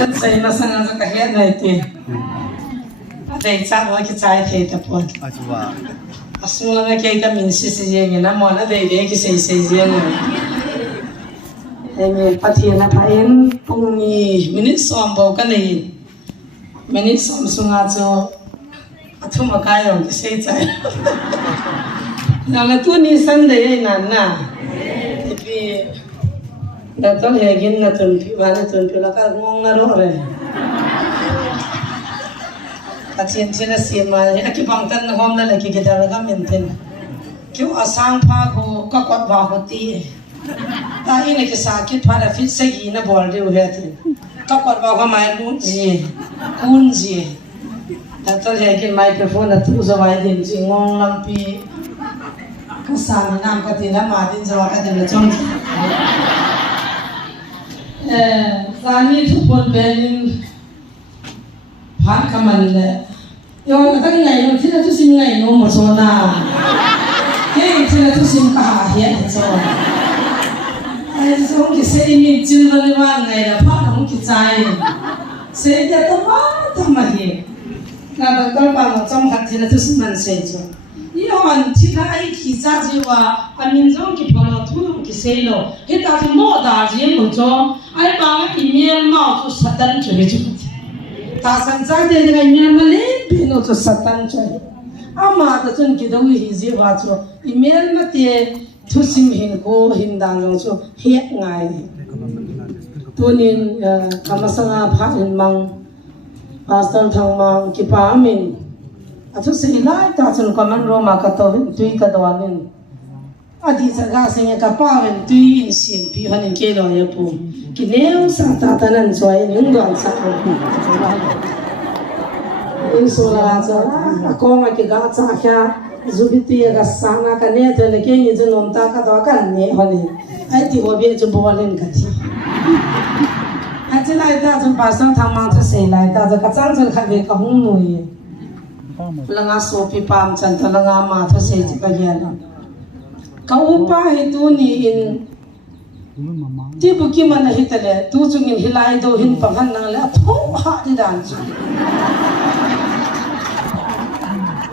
kan sai na sang za ka he nai te dei cha wa ki chai the ta po Achuwa. asung la ke ka min si si ye na mo na dei dei ki sei sei ye na em pati na pa en pung ni minute som bo ka nei minute som sunga cho athuma ka yo ki sei chai na la tu ni san dei na na pi da to he gin na tun pi ba na tun pi la ka ngong na ro re ta chen chen si ma a ki bang tan hom la ki ki da ga men ten ki asang pha ko ka kot ba ho ti ta ine ki sa ki pha da fit se gi na bol de he ten ka kot ba ko mai lu ji kun ji ta to he ki microphone na tu zo vai din ji ngong lam pi ka sa na nam ka ti na ma din zo ka din la chong Zani thu pon ben phan kaman le yo na tang ngai no thina thu sim ngai no mo so na ke thina thu sim ka ha he so ai so ki se ni chin la le wa ngai la pha no ki chai se ja to ma ta ma he na da kal pa no chom khat thina thu sim man se so yo an thina ai ki cha ji wa amin zo ki pho thu ki se lo he ta thu mo da ji mo cho ai ba ki miel ma thu satan chu chu ta san sai de ngai miel ma le bi no chu satan chu ama ta chun ki do hi ji wa chu email ma te thu sim hin ko hin dang long chu he ngai tunin kamasanga pha hin mang pastor thang mang ki pa min athu se lai ta chun kaman ro ma ka to tui ka dawanin adi saga singa ka pa wen tui in sim pi hanin ke lo ya pu ki neu sa ta ta nan choi ning don sa ko in so la cha ko ma ki ga cha kha zubiti ga sana ka ne to le ke ni ju nom ta ka do ka ne honi ai ti ho be ju bo len ka thi a chi lai ta chun pa sang thang mang cha sei lai ta ka chang chun kha ve ka hung nui langa so pi pam chan ta langa ma tha sei chi ka ya na ka upa he tu ni in ti bu ki man hi tale tu chung in hilai do hin pang han nang la tho ha di dan chu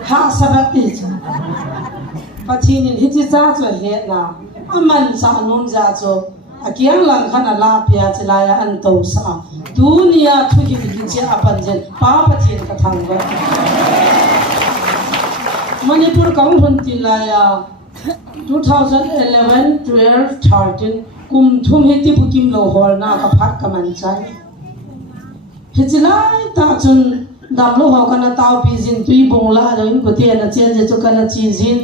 ha sabat ti chu pathin in hi chi cha chu he na aman sa nun ja chu akiang lang khana la pya chalaya an to sa dunia thu ki ki che apan jen pa pathin ka thang ba manipur kaung hun ti la ya 2011 12 13 kum thum heti bukim lo hol na ka phat ka man chai hechilai ta chun dam lo ho kana taw pi jin tui bong la do in ko te na chen je chu kana chi jin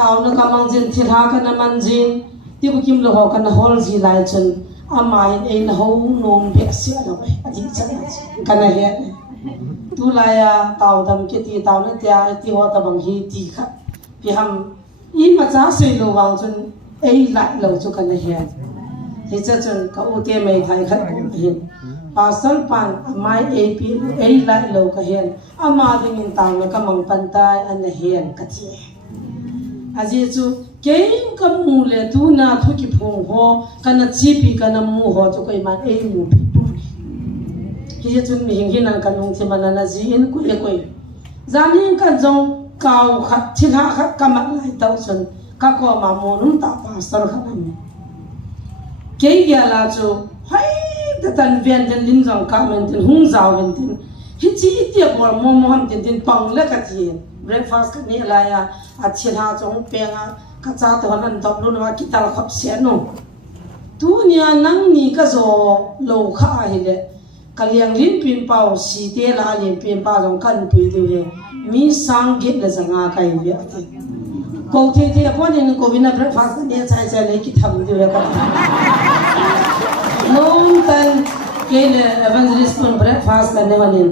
taw na ka mang jin thi ha kana man jin ti bukim lo ho kana hol ji lai chun amai ein ho nom be sia lo adi chai kana he tu la ya taw dam ke ti taw na tia ti ho ta bang hi ti kha pi ham i ma cha sei lo wang chun ei lai lo chu kana he he cha chun ka u te mai thai khat hin pasal pan mai ap ei lai lo ka hen ama ding in taw na ka mang pan tai an hen ka chi aji chu kein ka mu le tu na thu ki phong ho kana chi pi kana mu ho chu kai man ei mu pi tu ki chun mi hing hin an kan ung thi manana ji in ku le koi zani ka jong kau khat thila khat kamat lai tau chun ka ko ma monum ta pastor khanam ke ya la chu hai ta tan ven den lim jong ka men tin hung zaw ven tin hi chi ti bor mo mo ham tin tin pang le ka chi breakfast ka ni la ya a thila chong pe nga ka cha to han dom lu na ki tal khop se no tu nia nang ni ka zo lo kha hi le kaliang lim pin pau si te la lim pin pa jong kan pui de he mi sang git le zanga kai vi ati ko the the apon in ko vina breakfast ne chai chai le ki tham de ka non tan ke le evangelist on breakfast ne wanin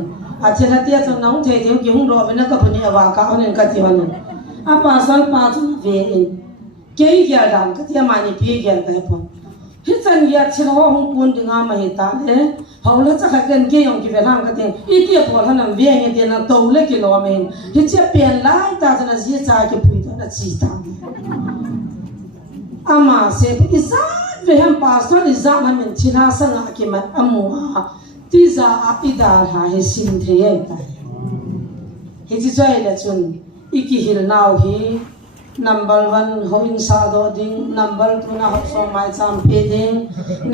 ati na tia to nong the the ki hung ro vina ka phuni awa ka onen ka ti wanin apa sal pa chu ve in ke ya dam ka tia mani pi gen ta pon hi chan ya chilo hung pun dinga ma hi ta le hawla cha kha gen ke yong ki ve hang ka te i ti pol hanam ve nge te na to le ki lo men hi che pen lai ta na ji cha ki pui ta na chi ta ama se i za ve ham pastor i za ma men china sa na ki ma amu ti za ida ha he sim the ye ta he chi chai la chun iki hil now hi number 1 ho in sa do ding number 2 na ho so mai cham pe ding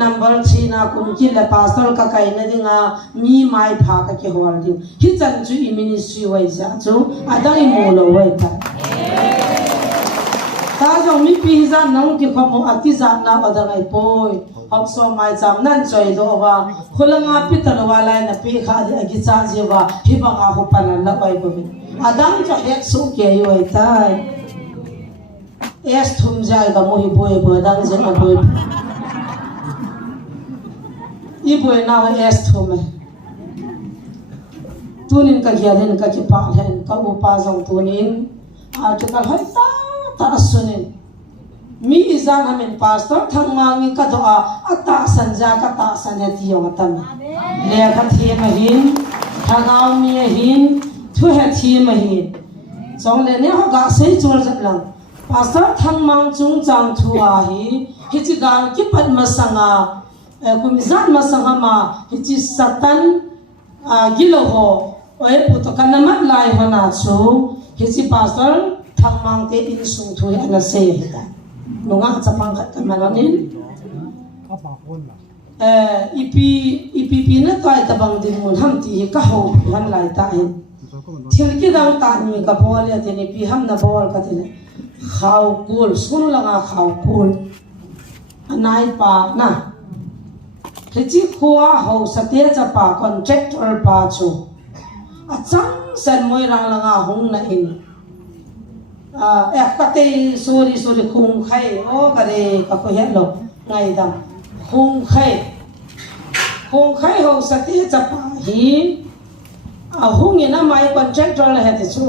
number 3 na kum ki la pastor ka kai na dinga mi mai pha ka ki hol ding hi chan chu i ministry wai ja chu adai mo lo wai ta ta jong mi pi za nong ki khomo ati za na adai poi hop so mai cham nan choi do wa khulanga pi tal wa lai na pi kha de agi cha je wa hi ba nga ho pan la bai bo adang cha het su ke yoi tai es thum jai ga mo hi boy bo dang je ma boy i boy na es thum tunin ka gya den ka ki pa hen ka u pa jong tunin a to kal hai ta sunin mi izan hamen pastor thangang ka do a ta sanja ka ta san ti yong tam le kha thi ma hin thangau mi hin thu he thi ma hin chong le ne ho ga sei chul jat lang pastor thangmang chung chang thua hi chi gan ki pat ma sanga kumizan ma sanga ma hi chi satan gilo ho oi pu to kan mat lai hona chu hi chi pastor thangmang te in sung thui ana se hi ta nunga chapang khat kan malonin ipi na kai ta bang din mun ham ti ka ho han lai ta hin thil ki dang ta ni ka bol ya te ni pi ham na bol ka te khao kul sun langa khao kul anai pa na hechi khuwa ho sate cha pa contractor pa chu a chang san moi rang langa hung na in kate sorry khung khai o gare ka ko he lo ngai dam khung khai ho sate cha pa hi a hung ina mai contractor la he te chu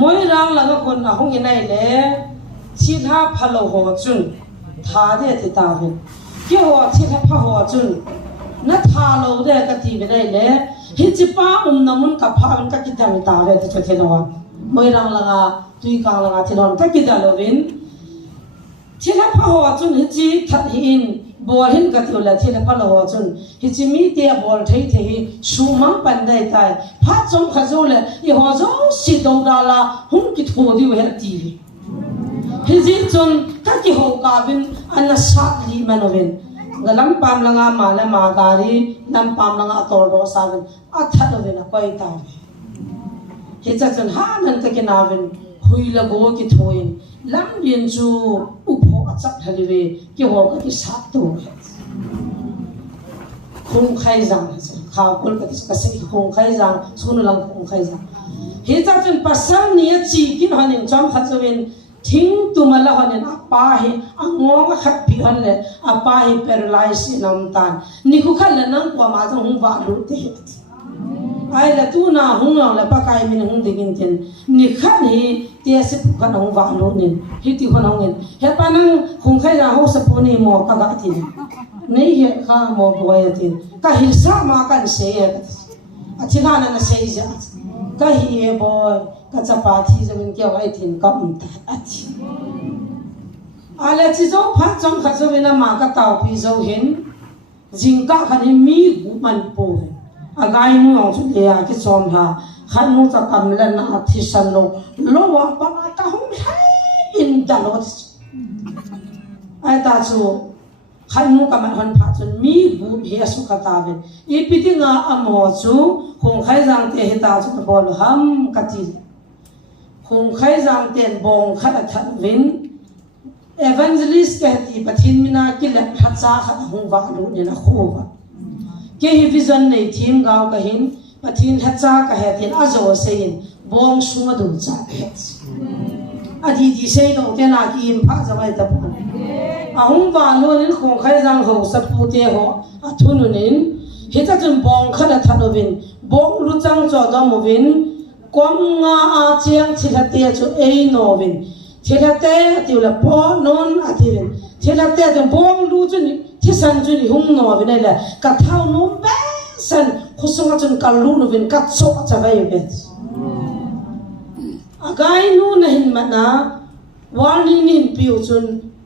moi rang la kon a hong inai le chi tha phalo ho chun tha de ti ta hin ki ho chi tha pha ho chun na tha lo de ka ti be nai le hi chi pa namun ka pha an ka ki ta ta re ti che no wa moi rang la ga tui ka la ga ti non ka ki da lo win chi tha pha ho chun hi chi that hin bol hin ka ti la chi tha pha lo ho chun hi chi mi te bol thei thei su mam pan dai tai pha chom kha zo le i ho zo si do da la hum ki tho di we ti hi ji chon ka ki ho ka bin ana sa li manoven galam pam langa ma la ma gari lam pam langa tor do sa bin a tha do ve na koi ta hi cha chon ha nan ta ki na bin hui la go ki thoin lam yin chu u pho a chap thali ve ki ho ka ki sa tu khung khai jang khao kul ka ka se khung khai jang chunu lang khung khai jang he cha chun pasang ni chi kin hanin chom khachuin thing tu mala hanin apa hi angong khat pi han le apa hi paralyze nam tan ni khu khal nang kwa ma jang hung wa lu te ai la tu na hung lang la pa kai min hung dingin ten ni khat hi te se pu khan hung wa lu nin hi ti hon hung he pa nang khung khai ja ho sa pu ni mo ka ga ti nei he kha mo boy tin ka hil sa ma kan se ya a thina na se ja ka hi e boy ka chapa thi jamin ke wai tin ka ta athi ala chi zo pha chom kha zo na ma ka taw pi zo hin jing ka khan mi gu man po a gai mu ong chu le a ki chom ha khan mu cha kam lan a thi san lo wa pa ka hum hai in da lo ai ta chu khan mu ka man hon pha chun mi gu he su ka ta ben e pi ti nga amo chu khong khai jang te he ta chu ka bol ham ka ti khong khai jang ten bong khat a that win evangelist ke ti pathin mina ki la khat cha khat hung wa lu ne na kho wa ke hi vision nei thim gaw ka hin pathin khat cha ka he tin a zo sein bong su ma du cha he adi di sei do te na ki im pha jamai ta pun ahung wa lo nin khong khai jang ho sa pu te ho a thunu nin he ta chun bong khat a thano win bong lu chang cho do mo win kom nga a chiang thila te chu ei no win thila te ti la po non a ti win thila te chun bong lu chu ni thi san chu ni hung no win la ka thau no ba san khusung chun ka lu no win ka cho cha vai be agai nu na hin mana warning in piu chun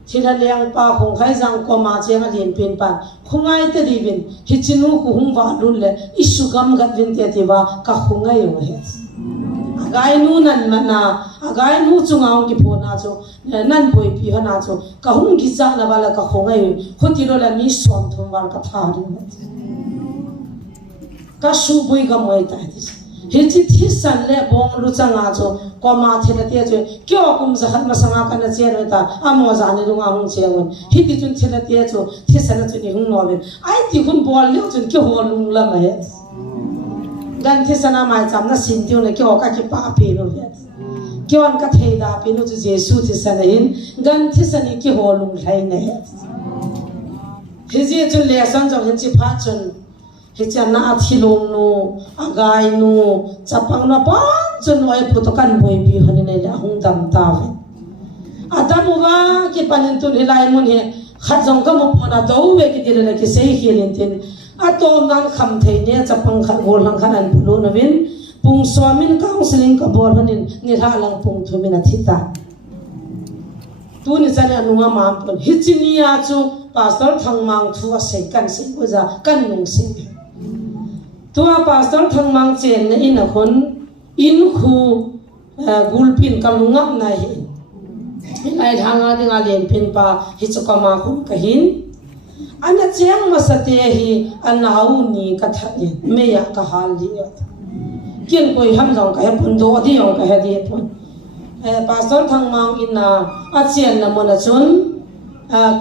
thila liang pa khong khai jang ko ma che nga lien pin pan khungai te di bin hi chinu ku hung wa lun le isu kam gat vin te ti ba ka khungai yo he agai nu nan mana agai nu chungaung ki phona chu nan boi pi hana chu ka hung ki cha na bala ka khongai khoti ro la mi som thum wal ka tha ri ka su boi ga moi ta dis he chi thi san le bong lu changa chu ko ma thela te chu kyo kum za khat ma sanga ka na che ro ta amo za ni lu nga hung che won hi ti chun thela te chu thi san chu ni hung no ben ai ti hun bol le chun kyo ho lung la ma he gan thi sana mai cham na sin tiu le kyo ka ki pa pe no he kyo an ka thei da pe no chu jesu thi sana hin gan thi sani ki ho lung lai ne he je chu le san jo hin chi pha chun he cha na thi lom no agai no chapang na pa chun oi pu to kan boi pi han ne la hung dam ta ve adamu wa ki panin tu hilai mun he khat jong ka mo pona do ve ki dir le ki sei hilin tin atom nan kham thei ne chapang khat gol lang khan an pulu na vin pung swamin counseling ka bor hanin ni tha lang pung thumina thita tu ni chane anunga mam pon hichinia chu pastor thangmang thu a sei kan sei oza kan nung sei tua pastor thangmang chen na in a khon in khu gulpin kalungap na hi ai thanga dinga len pin pa hi chukama khun ka hin ana cheng masate hi anau ni ka thani me ya ka hal li kiên quỳ ham dòng cái bún đồ đi dòng cái đi bún pastor thằng mang in na achian na mona chun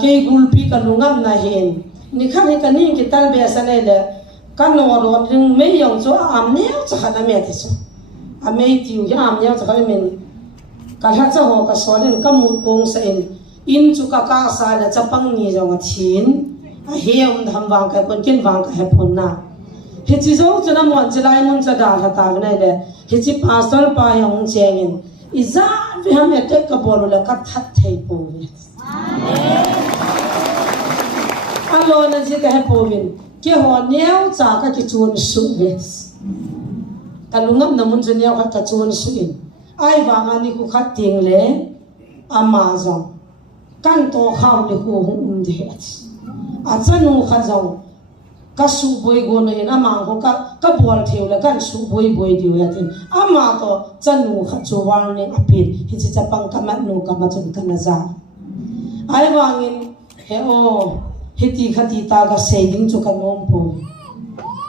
cái gulpi cái lungam na hin ni khang ni cái ni cái tal be sa này le cái nọ rồi nhưng mấy dòng chỗ am neo cho khana me thế chứ am mấy tiêu cái am neo cho khana mình cái hạt cho họ cái số nên cái mút công sa in chu ka sa là chapang ni dòng thin hiam tham vang cái bún kiên vang cái bún na he chi zo chana mon chalai mun cha da tha ta ne le he chi pastor pa yong chengin iza vi ham etek ka bolu la ka that thei po ve alo na ji ka he po vin ke ho neu cha ka ki chun su ve ka lungam na mun chu neu ka chun su in ai wa nga ni ku khat ting le ama zo kan to kham ni ku hum de a chanu kha zo ka su boi go na hin amang ko ka bol theu la kan su boi diu ya tin ama to chanu kha chu warning apin hi chi chapang ka mat nu ka ma chun kana za ai wangin he o hiti khati ta ga saving chu ka nom po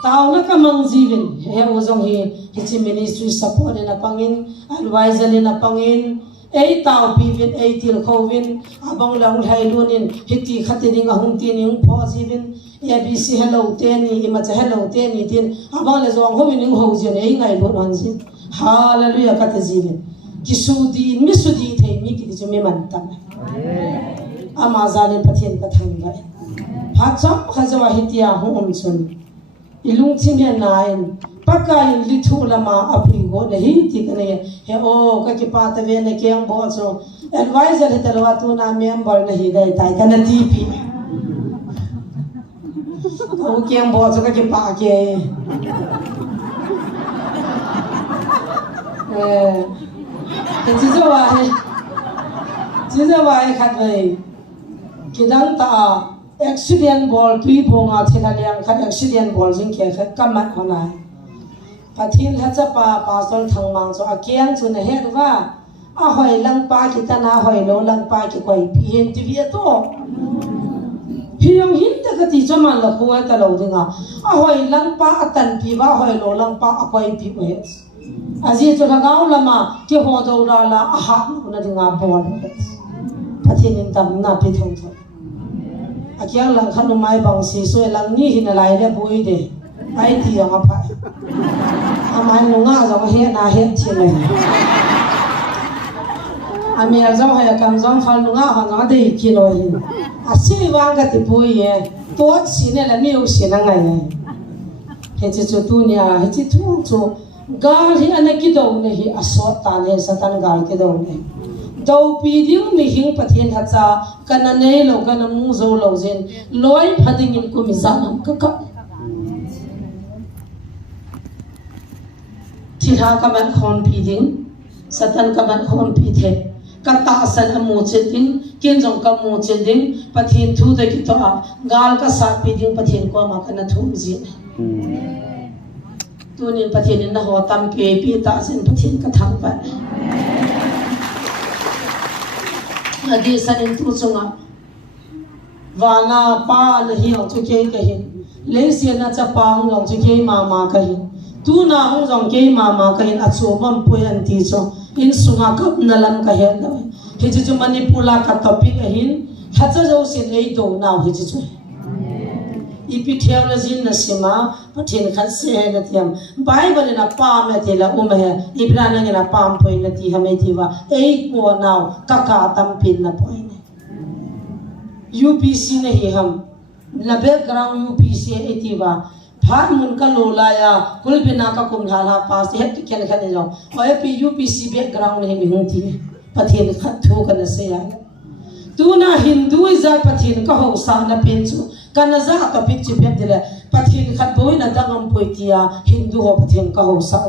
taw na ka mang jivin he o jong hi chi ministry support na pangin advisor na pangin ei taw pivin ei til khovin abang lang thai lunin hiti khati ding hung tin yung pho jivin abc hello te ni imacha hello te ni tin abang le zong homin ning ho jen ei ngai lo nan sin hallelujah ka te jivin ki sudi mi sudi thei mi ki chu mi man tam ama zalin pathen ka thang ga pha cham khajawa hitia hum chun ilung chimya nain pakayin lithu lama apri go le hi ti kane he o ka ki pa ta ve ne kyang bo cho advisor he talwa tu na member na hi dai tai kana dp o kyang bo cho ka ki pa ke chỉ cho vài khát về cái đăng ta accident ball tùy phong à thì là liền khát accident ball chính kia khát cắm mặt con này và thiên hết cho pa son thằng mang cho kiang cho này hết và hỏi lăng pa kita na hỏi lo lăng pa ki quay hiện thì việc to hiong hin ta cái gì cho mà là cô ấy ta lâu thế nào hỏi lăng pa tận pi và hỏi lo lăng pa quay pi hết aji cho thằng áo là mà cái hồ đầu ra là hát nó đi ngáp ball thiên tâm na pi thong thong kiang lăng khăn mai bằng xì xuôi lăng ni hin lại để bui để ai thì ông phải anh nó ngã giống hết na hết chuyện này anh mình giống hay cầm giống phật nó ngã họ ngã đi kia rồi xí vang cái tipu ye tốt xí này là nhiều xí năng này hết chỉ tu nhà hết chỉ tu tu gar hi anh cái đầu này hi asot tan hay satan gar cái đầu này đầu pi điêu mi hing pathian hạt cha kana nei lo kana mu zo lo zen loi phading in ku mi zanam ka thì ha các bạn khôn pi ding satan các bạn khôn pi thế kata san amu chetin kin jong ka mu cheding pathin thu de ki to gal ka sa pi ding pathin ko ma kana thu ji tunin pathin na ho tam pe pi ta sen pathin ka thang pa adi sanin tu chunga wana pa la hi ong chu ke ka hin le sia na cha pa ong chu ke ma ka hin tu na ong jong ke ma ka hin achu bam poi an ti cho in sunga kap nalam ka he da hi chu manipula ka topic a hin hacha jo sin ei do now hi chu ipi theology na sima pathin khat se na tiam bible na pa me te la he ibra na na pam poi na ti hame ti wa ei ko now ka ka tam pin na poi ne UPC ne hi ham na background UPC e ti wa phan mun ka lola ya kulbina ka kum hala pas het ken khan jo oi pi UPC background ne mi hung ti pathin khat thu ka na se ya tu na hinduism pathin ka ho sa na pen chu kana za ka pik chi pek dile pathin khat boi na dangam poitia hindu ho pathin ka ho sa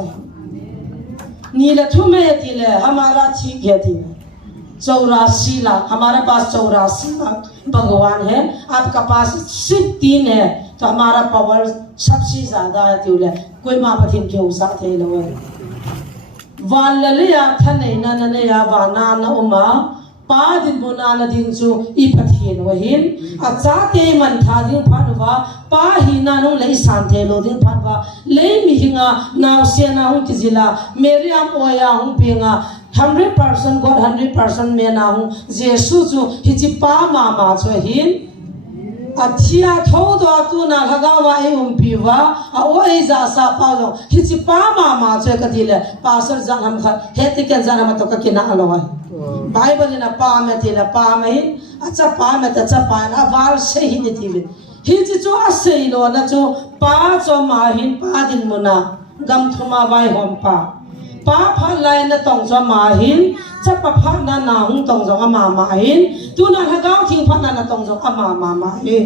ni la thume ti le hamara chi ge ti 84 लाख हमारे पास 84 लाख भगवान है आपका पास 3 है तो हमारा पावर सबसे ज्यादा है त्योले कोई माँ पथिन के उसा थे लोग वाल ले या था नहीं ना ने या वाना ना उमा पा दिन बुना ना दिन जो ई पथिन वहीन अचाते मन था दिन फनवा पा ही ना नु ले शांते लो दिन फनवा ले मिहिंगा नाव से ना हूँ किजिला मेरे आप ओया हूँ पिंगा 100% God 100% me na hu Jesu chu hi chi pa ma chu hin athia tho do tu na lhaga wa e pi wa a o e za sa pa jo hi chi pa ma chu ka dile pastor jan ham kha he ti ken jan ham to ka kina alo wa bible na pa me ti la pa me acha pa me ta cha pa na wal se hi ni ti hi chi chu a sei lo na chu pa cho ma hin pa din mo na gam thuma vai hom pa pa pha lai na tong cho ma hin cha pa pha na na hung tong jo ma hin tu na ha gao thing pha na tong jo ma hin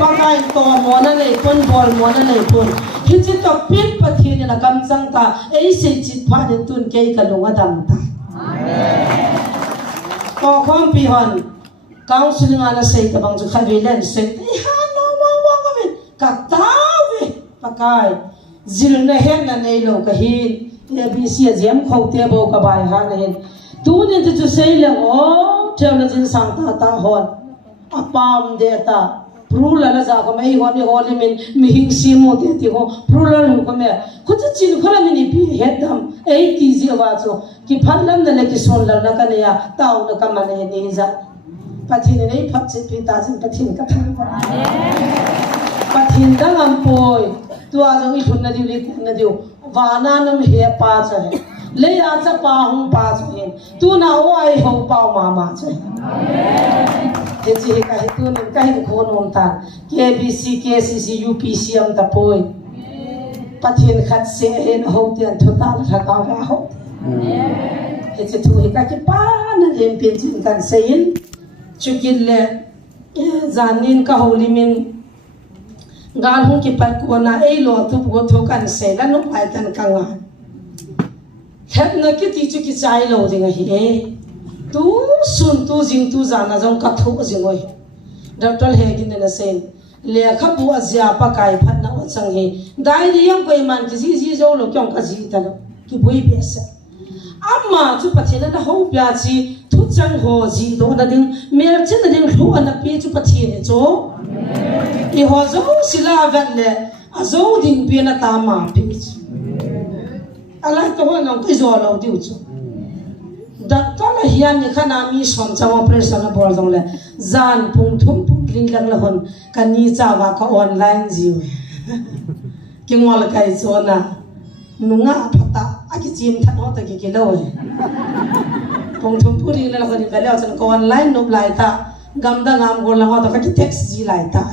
pa kai to mo na nei pon bol mo na nei pon hi chi to pin pa thi na kam chang ta ei se chi pha den tun ke ka lunga dam ta ko khom pi hon counseling ala sei ta bang ju kha ve len se ha no wa ka ve ka ta ve pa kai zil na hen na nei lo ka hin ABC jam khau te bo ka bai ha ne tu ne tu sei le o thela jin sang ta hon apam de ta prula la za ko mai ho ni ho le min mi hing si mo te ti ho prula lu ko me khu chi chin khola mi ni pi hedam ei ti ji wa cho ki phan lam na le ki son la na ka ne ya taw na ka ma ne ni za pathin nei phat chi pi ta jin pathin ka thang pathin da ngam poi tu a jo i thun na diu le na diu वाना नम हे पाच है ले आचा पाहूं पाच है तू ना वो आई हो पाव मामा है ये जी का है तू ने कहीं खोन होता KBC KCC UPC हम तपोई पथिन खत से है हो ते थोता लगा वा हो ये जी तू का के पान लेन पेन जिन kan sein चुकिल ले जानिन का होली मिन गाल हूँ कि पर को ना ए लो तो वो तो kan se la no pai tan ka nga het na ki ti chu ki chai lo ding hi e tu sun tu jing tu jana jong ka thu jing oi doctor he gin na sen le kha bu azya pa kai phat na o chang he dai ri yam koi man ki ji jo lo kyong ka ji ta lo ki boi be sa amma chu pathina na ho pya chi thu chang ho ji do na ding mer chen na ding thu na pi chu pathina cho I ho zo sila vet le a zo ding pi na ta ma pi ala to ho nong ki zo lo diu chu da ta la hian ni khana mi som cha operation na bol dong le zan pung thum pung ling lang la hon kan ni cha wa ka online ji ki ngol kai zo na nunga phata a ki chim than ho ta ki lo pung thum pu ring la hon ni ka le chan ko online no lai ta gam da ngam go la ho ta ki text ji lai ta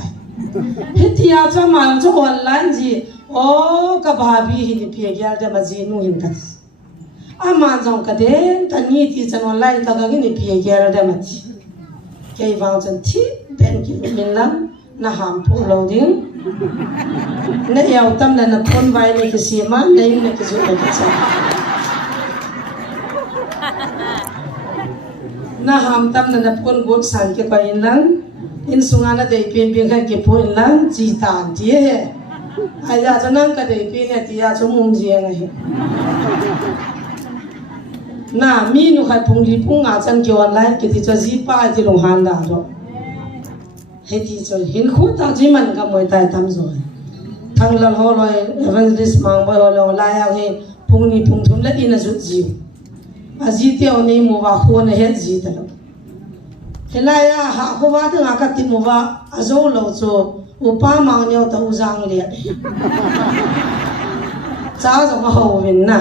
hitia cha mang cho online ji o ka bhabi hi ni pi gyal de ma ji nu hin ka ama jong ka den ka ni ti chan online ka ga ni pi gyal de ma ti ke wang chan thi ben ki min lam na ham pu lo ding na yaw tam na na pon vai ni ki si ma nei ni ki ju ka cha na ham tam na napun gut san ke pa in lan in sunga na dei pin pin khan ke po in lan chi tan ti he aya chanang ka dei pin ne ti ya chumum jiang he na mi nu khai phung li phung nga chan ke online ke ti cho ji pa ti long han da ro he ti cho hin khu ta ji man ka moi tai tam zo thang lal ho loi evangelist mang ba lo la ya he phung ni phung thum la in a zu ji a ji te oni mo wa khu na he ji ta lo he la ya ha khu wa ta ka ti mo wa a zo lo cho upa mang nyo ta u jang le cha zo ma ho win na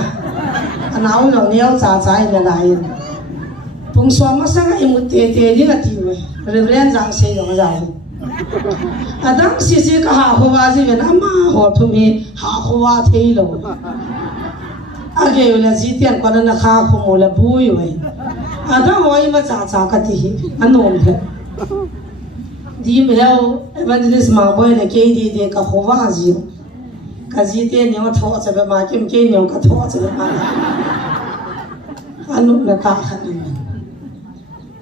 anau no neo cha cha in la in pung so ma sa ga imu te te di ga ti we reverend jang se jo ga adang si si ka ha ho wa ji wen ama ho thu mi ha ho wa thei lo age la ji tian ko na kha khu mo la bui we adang ho i ma cha cha ka ti hi anom the di me ho evangelist ma boy le ke di de ka ho wa ji ka ji te nyo tho cha ba ma kim ke nyo ka tho cha ba ma anu na ta khan ni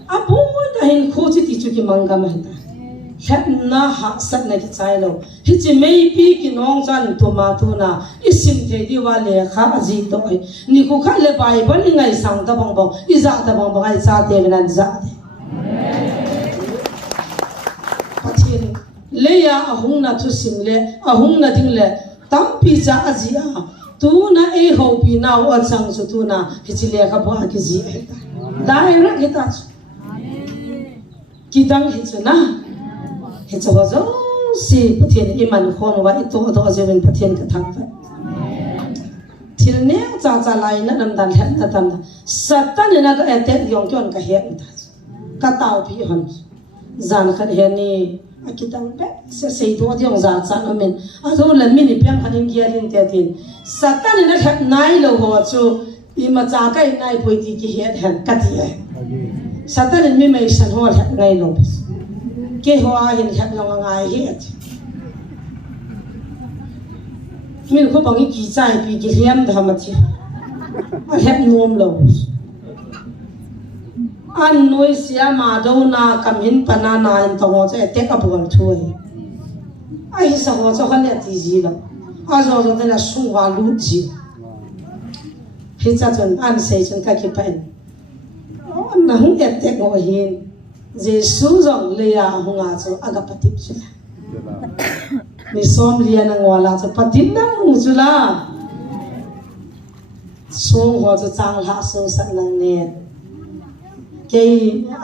abu da hin khu chi ti chu ki manga ma ta het na ha sat na ki chai lo hi chi mei pi ki nong chan tu ma tu na isim the di wa le kha ji to ai ni ku kha le bible ni ngai sang ta bong bong i za ta bong bong ai cha te nan za de pathin le ya ahung na thu sim le ahung na ding le tam pi cha azia tu na e ho pi na wa chang su tu na hi chi le kha ba ki ji ai ta dai ra ki ta ki dang hi chu na hi chu zo si pathian iman khon wa ito to jewen pathian ka thang fa thil ne cha cha lai na nam dan hem ta tam satan na ka attack yong kyon ka he ta ka tau pi hon zan khat he ni akitang pe se do diong za cha na men a zo la min ni pyang khanin giarin te tin satan na khat nai lo ho chu i ma cha kai nai poi ti ki he han ka ti ai satan mi mai san ho hat ngai lo ke ho a hin khat long ngai he min ko bang ki chai pi ki hiam da ma thi a het nom lo an noi sia ma do na kam hin pana na in to che te ka bol thui ai sa ho cho khan le ti ji lo a zo zo de la su wa lu ji hi cha chon an se chon ka ki pen na hung et te ngo hin jesu zong le ya hunga cho aga patip chula ni som lia na ngwala cho patip na mu chula so ho cho chang la so san nang ne ke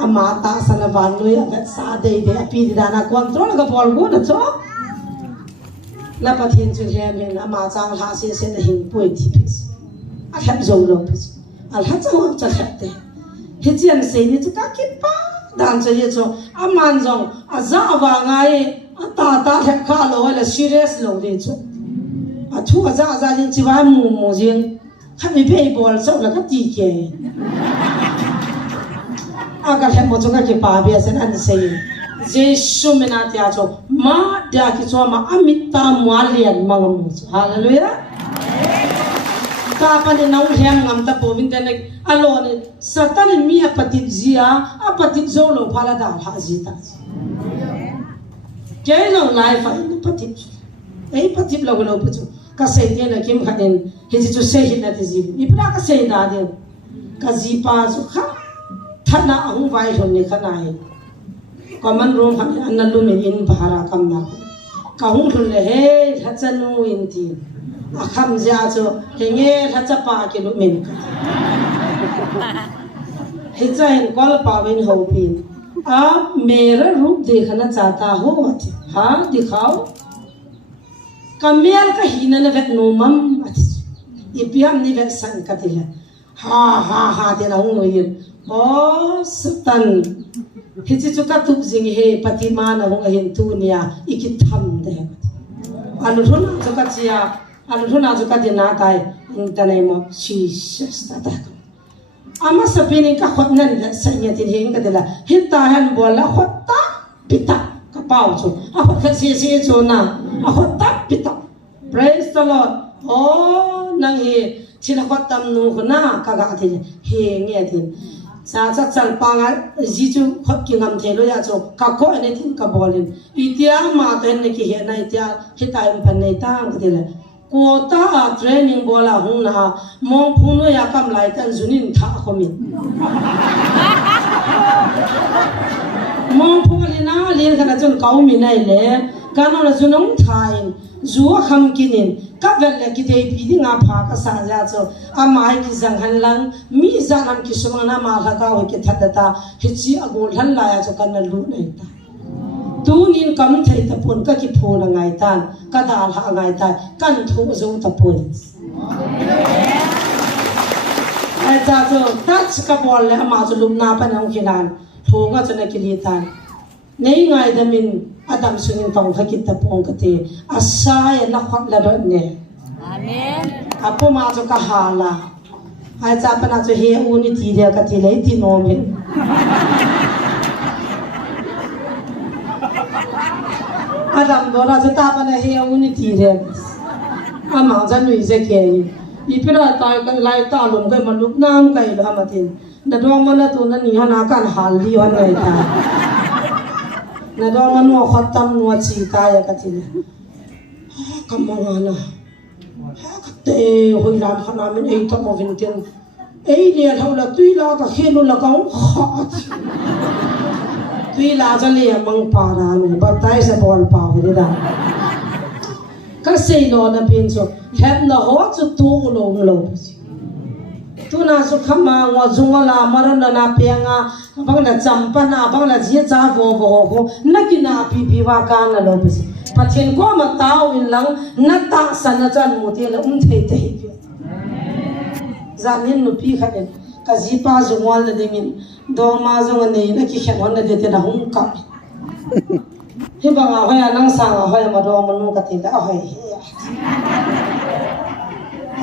ama ta sana van lui ave sa de api di dana control ga pol go na cho la pathin chu hem hen ama chang la se na hin poi thi pis a hab zo lo pis al ha cha cha khate he chiam se ni chu ka ki pa dan che ye cho aman jong a za wa ngai a ta he kha lo la serious lo de chu a thu a za jin chi wa mu jin kha mi pe bol so la ka ti ke aga he mo choka ke pa bia sen an sei jesu mena tia cho ma dia ki cho ma amita mwalian mangam hallelujah ta pa ni nau hem ngam ta po vin den alone satan mi apatip zia apatip zo lo phala da ha ji ta ke lo life in patip ei patip lo lo pu ka sei de na kim khaden he ji chu sei hin na ti ji ipra ka sei da de ka ji pa chu kha thana ahung vai hon ni khana hai common room han an lu min in bahara kam na ka hung thun le he thachanu in ti akham ja cho henge thacha pa ke lu min he chain kol pa win ho pin आप मेरा रूप देखना चाहता हो हाँ दिखाओ कमेल का ही न वेट नोमम ये पियाम नि वेट संकट है ha de na hung loyin o satan hichi chuka tup jing he patima na hung hin tu nia ikitham de alu thona chuka chia alu thona chuka de na tai in the name of Jesus ta ama sapini ka khotnan la sanya tin hing ka dela hita han bola khotta pita ka pau chu a khot si chu na a khotta pita praise the Lord oh nang he chila khotam nu khna ka ga thi he nge tin sa chắc chal panga ji chu khot ki ngam thelo ya cho ka ko ane tin ka bolin itia ma ten ne ki he na itia hitai pan nei ta ka dile ko ta training bola hung na mong phunu ya kam lai tan junin tha khomin mong phulina lien kana chon kau mi nai le kana la junong thain zuwa kham kinin ka vel le ki dei pi nga pha ka sa ja cho amai ki jang han lang mi za nam ki sumana ma la ka ho ki thadata hichi agol han la ya cho kan lu nei ta tu nin kam thei ta pun ka ki phona ngai tan ka dal ha ngai ta kan thu zo ta pun ai ta cho touch ka bol le ma cho lum na pa nang khinan thonga cho na ki li tan nei ngai da min Adam sungin tong thakit ta pong kati asaya na khot la do ne amen apo ma jo ka hala ai cha pa na jo he u ni ti re ka ti le ti no me Adam do ra jo ta pa na he u ni ti re ama ja nui je ke i pira ta ka lai ta lum kai ma lup nam kai la ma tin na do ma na tu na ni ha na kan hal li ha nei ta na do man mo khatam no chi ta ya ka tin kamanga na te hoi ram khana min ei to mo vin tin ei ne thola tui la ka khenu la kaung khat tui la ja le mang pa ra no ba tai sa bol pa ve da ka sei no na pin so het na ho chu tu lo tu na su khama ngo zunga la maran na penga bang na champa na bang na ji cha vo ko na ki na pi wa ka na lo bisi pathen ko ma taw in lang na ta san na chan mu te la thei te zanin nu pi khaden ka ji pa zungwal na dingin do ma zung nei na ki khen na de te na hung ka hi banga hoya nang sa hoya ma do ma nu ka ti da hoi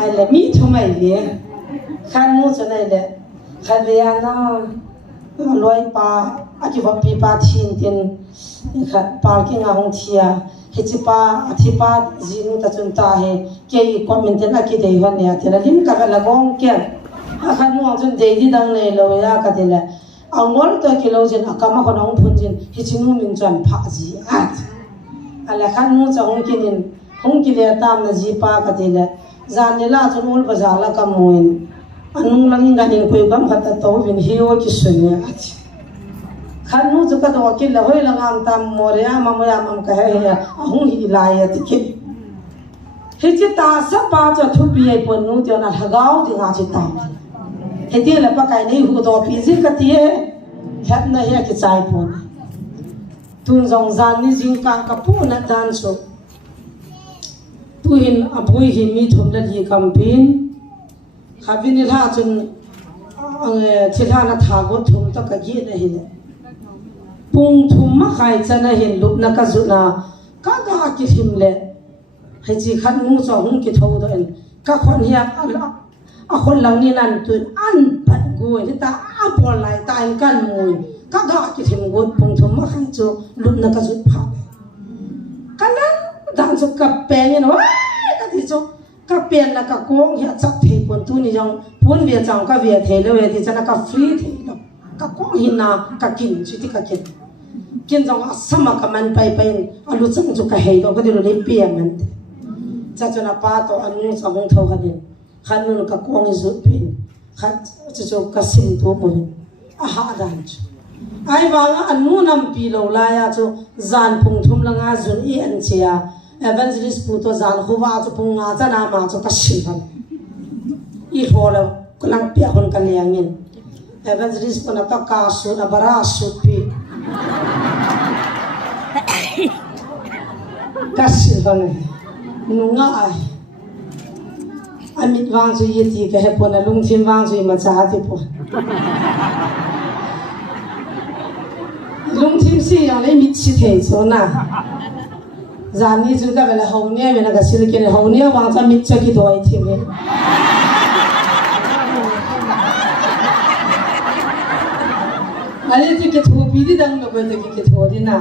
ai la mi thomai le khan mu cho này le khan ve na loi pa aki va pi pa thin tin khan parking a hong thia hi chi pa athi pa jinu ta chun ta he ke comment na ki dei han ya thela lim ka la gong ke a khan mu chun dei di dang le lo ya ka de le angol to ki lo jin akama ko nong phun jin hi chi nu min chan pha ji at ala khan mu cha hong ki nin hong ki le tam na ji pa ka de le zan ne la chun ul bazar la ka moin anung lang ganin ko gam khata to vin hiyo ki sunya ati khanu zu ka do ki la hoi la ngam tam moria mamaya mam ka he ya ahung hi lai ati ki he chi ta sa pa cha thu pi ai pon nu ti na hagao ti nga chi ta he ti la pa kai nei hu do pi ji ka ti he het na he ki chai pon tun zong zan ni jing ka pu na dan so tu hin abui hi mi thum la hi kam pin khavini la chun thila na tha go thum to ka gi na hin pung thum ma khai chana hin lup na ka zuna ka ga ki him le hai chi khan mu cho hung ki tho do en ka khon hiya a khon lang ni nan tu an pat go ni ta a bol lai ta en kan mu ka ga ki him go pung thum ma khai chu lup na ka zut pha kana dan chu ka pe ni no ka ti chu ka pen la ka kong ya chak thei pon tu ni jong pon via chang ka via thei le we ti chana ka free thei lo ka kong hina ka kin chi ti ka kin jong asama ka man pai pai alu chang chu ka hei do ka di lo le pi man cha chana pa to anu sa hong tho hadin khan nu ka kong zu pin khat chu ka sim tu mo a ha dan chu ai wanga anu nam pi lo la ya chu zan phung thum la nga zun i an chia evangelist puto zan huwa chu punga chana ma chu ka silhan I hola kulang pi hon kaliangin evangelist puna ta ka su na bara su pi ka silhan nunga ai amit wang chu yeti ka he pona lung thim wang chu ma cha ti po lung thim si yang le mit chi thei so na zani chu ka bela haunia me na ka sil ke haunia wang cha mit cha ki doi thi me ale ti ke thu pi di dang no ko te ki thu di na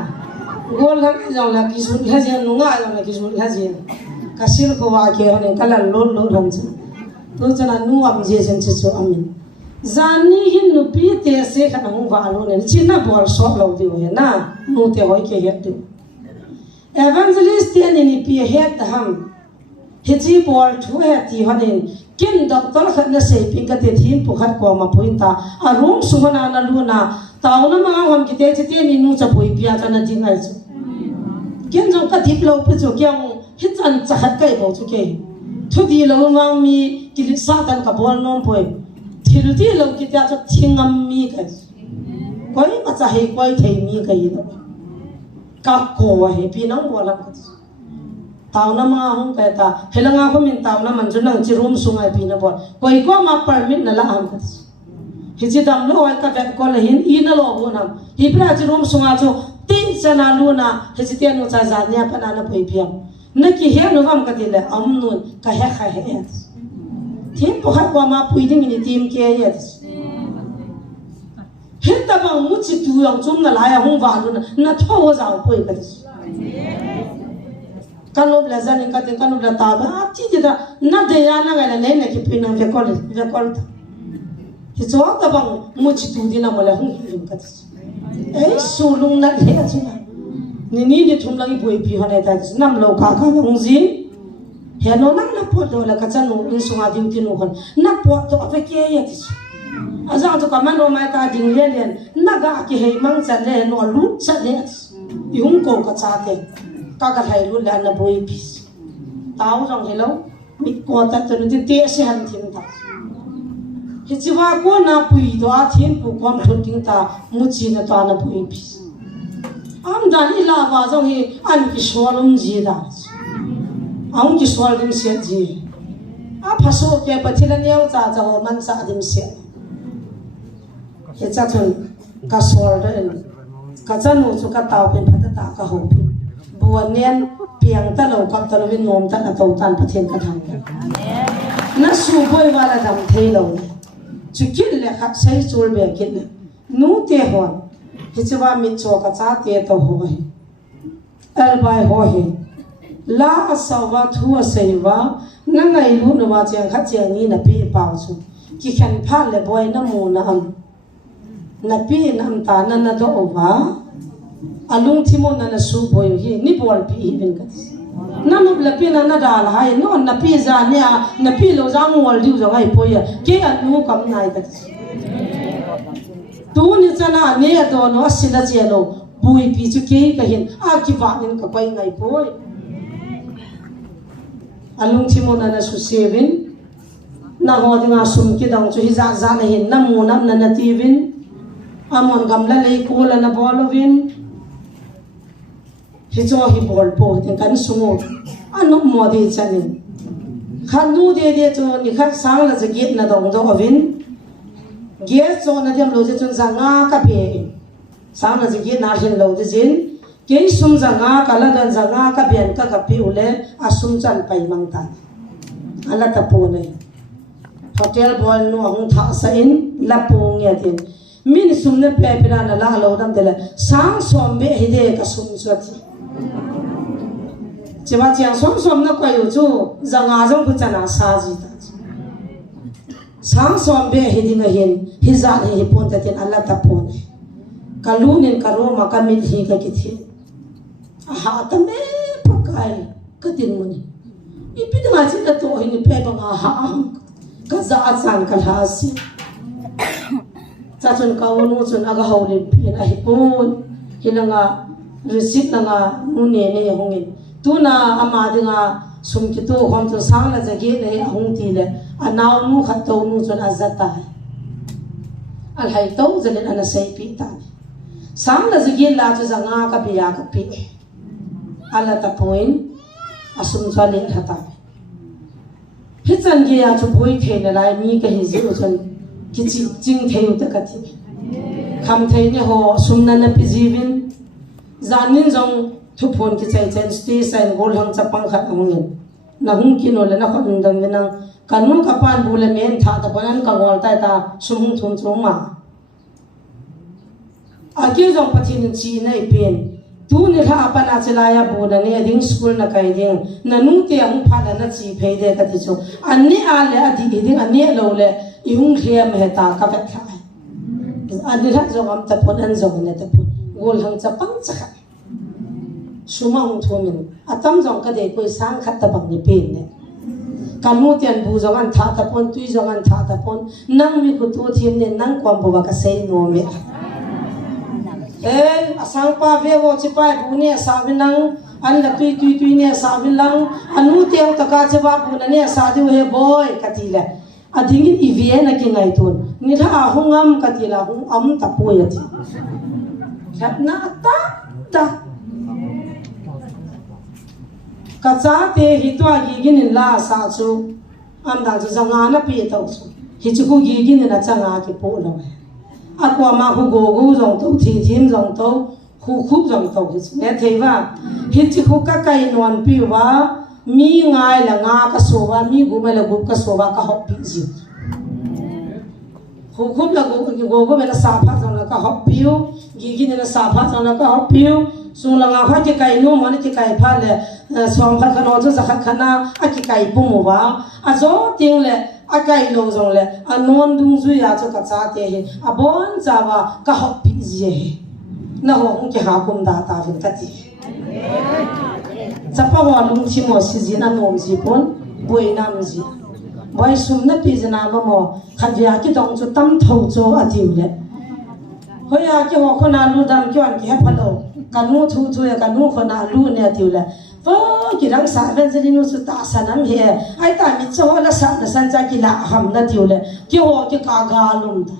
gol la ka jong la ki su la jen nu nga la ki su la jen ka sil ko wa ke hone ka la lo lo ram cha to cha na nu am je chen chu amin zani hin nupi te se kan hung wa lo ne china bol shop lo diu he na nu te hoi ke het tu evangelist te ni pi het ham hiji bol thu he ti hanin kin doctor khat na se pin ka te thin pu khat ko ma puinta a room sumana na luna tauna ma hom ki te te ni nu cha pui pia cha na ding ai chu kin jong ka dip lo pu chu kyang hit chan cha khat kai bo chu ke thu di lo ma mi ki sa tan ka bol nom poi thil ti lo ki ta cha thingam mi ka koi ma cha he koi thei mi ka yi ka ko he pi nang bo la tao na ma hong ka ta helanga ko min tao na man chu nang chi room sungai pi na bo koi ko ma permit na la am ka hi chi dam lo ai ka vet ko la hin i na lo bo na hi pra chi room sunga chu tin chana lu na hi chi te no cha za nya pa na na poi phiam na ki he no gam ka ti le am nun ka he kha he thiên po khat wa ma pui ding ni tim ke ye hin ta bang mu chi tu yang chung na la ya hong wa lu na tho wa za poi ka kanop la zan ka tin kanop la ta ba chi ji da na de ya na ga le ne ki pin na ve kol hi cho ta bang mu chi tu di na mo la hong hin ka ei su lung na le chu ni thum lang i poi pi ha ne ta nam lo ka ka hong ji he no nang na po do la ka chan no in sunga ding tin no kan na po to fe ke ye ti aza to ka man no mai ka ding le len na ga ki he mang cha le no lu cha le yung ko ka cha te ka ka thai lu la na boi pi tao jong hello mi ko ta to ni te se han thin ta he chi wa ko na pui do a thin pu kom thun ting ta mu chi na ta na boi pi am dan ila wa jong hi an ki sholum ji da ông chỉ xoay điểm xét gì, phát số kia bắt thiên nhiên cha cha họ man cha điểm xét, cái cha thun cái xoay đó, cái cha nô cho cái tàu bên phát ta cái hộp, buồn niên piang ta lâu cầm ta lâu bên nôm ta là tàu tan phát thiên cái thằng, nó sưu bôi vào là đầm thấy lâu, chú kiến là khách say chùa bè kiến là, nú tê hòn, cái chú ba mình cho cái cha tê tàu hỏi, el bài hỏi la asawa thua seiwa na ngai lu no wa chang kha chang ni na pi pau chu ki khan pha le boy na mu na am na pi nam ta na do wa alung thimo na su boy hi ni bol pi ben ka na mu la pi na da la hai no na pi za ne na pi lo za mu wal diu zo hai po ya ke an nu kam nai ka tu ni chana ne do no sila che lo bui pi chu ke ka hin a ki wa nin ka pai ngai poi alung thimona na su sevin na ho dinga sum ki dang chu hi za za na hin na mu nam na tivin amon gamla lei ko la na bolovin hi cho hi bol po tin kan sumo anu mo de chanin khanu de cho ni khat sang la je get na dong do ovin get cho na dem lo je chun zanga ka pe sang la je get na hin lo de jin cái sum zanga kala dan zanga ka bian ka kapi ule asum chan pai mang ta ala ta po ne hotel boy no hong tha sa in la po nge tin min sum ne pe pe na la lo dam de la sang som be he de ka sum so ti chiwa chiang som na ko yu chu zanga jong ku chana sa ji ta sang som be he ding hin hi za he pon ta tin ala ta po ne kalunin karoma kamil hi ka ki thi ha ta me pakai ka tin mun ipi da chi da to hin pe ba nga ha ka za chan ka ha si cha chun ka nu chun aga ho le pi na hi pon hinanga receipt na nga nu ne ne hongin tu na ama dinga sum ki tu hom to sang la jage le hong ti le anaw nu khat to nu chun azata al hai to zalen ana sai pi ta sang la jage la chu zanga ka biya ka pi ala ta point asum chale hata hichan ge ya chu boi the na lai mi ka hi ji uchan ki ching theu ta ka thi kham thei ne ho sum na na pi jibin zanin jong thu phon ki chai chen station gol hang chapang khat hongin na hung ki no le na khon dam na kanun ka pan bu le men tha ta panan ka gol ta ta sum hung thun chung ma a ke jong pathin chi nei pen tu ni tha apana chelaya bu na ne ding school na kai ding na nu te ang pha na chi phei de ka ti chu anni a le adi ding anni lo le yung hiam heta ka vet khai ani ra jong am tapon an jong ne tapon gol hang chapang chakha suma hung thumin atam jong ka de koi sang khat ta bang ni pin ne kamu tian bu jong an tha tapon tui jong an tha tapon nang mi ku tu thim ne nang kwam bo ka sei no me asang pa ve wo chi pai bu ne sa vinang an la tui ne sa vinang anu teu taka che ba bu ne sa di he boy katile adingin ivie na ki ngai tun ni tha hungam katila hung am ta pu yati khat na ta ka cha te hi to gi gin la sa chu am da chu zanga na pi to chu hi chu ku gi gin na changa ki pu lo akwa ma hu go go jong to thi thim jong to khu khup jong to hi ne theiwa hi chi khu ka kai non pi wa mi ngai la nga ka so wa mi gu ma la gu ka so wa ka hop pi ji khu khup la go go me la sa pha jong la ka hop piu gi gi ne la sa pha jong la ka hop piu su la nga kha ki kai no mo ne ki kai pha le som kha no zo za kha khana a ki kai pu mo wa a zo ting le a kai lo jong le a non dung zu ya cho ka cha te he a bon cha wa ka hop pi ji he na ho hung ki ha kum da ta vin ka ti chapa wa lung chi mo si ji na nom ji pon boi nam ji boi sum na pi ji na mo khat ya ki dong chu tam tho cho a ti le hoya ki ho khona lu dam kyon ki ha phalo kanu thu thu ya kanu khona lu ne ti le vo ki rang sa ven ji nu su ta sanam he ai ta mi cho la sa na san cha ki la ham na ti le ki ho ki ka ga lum ta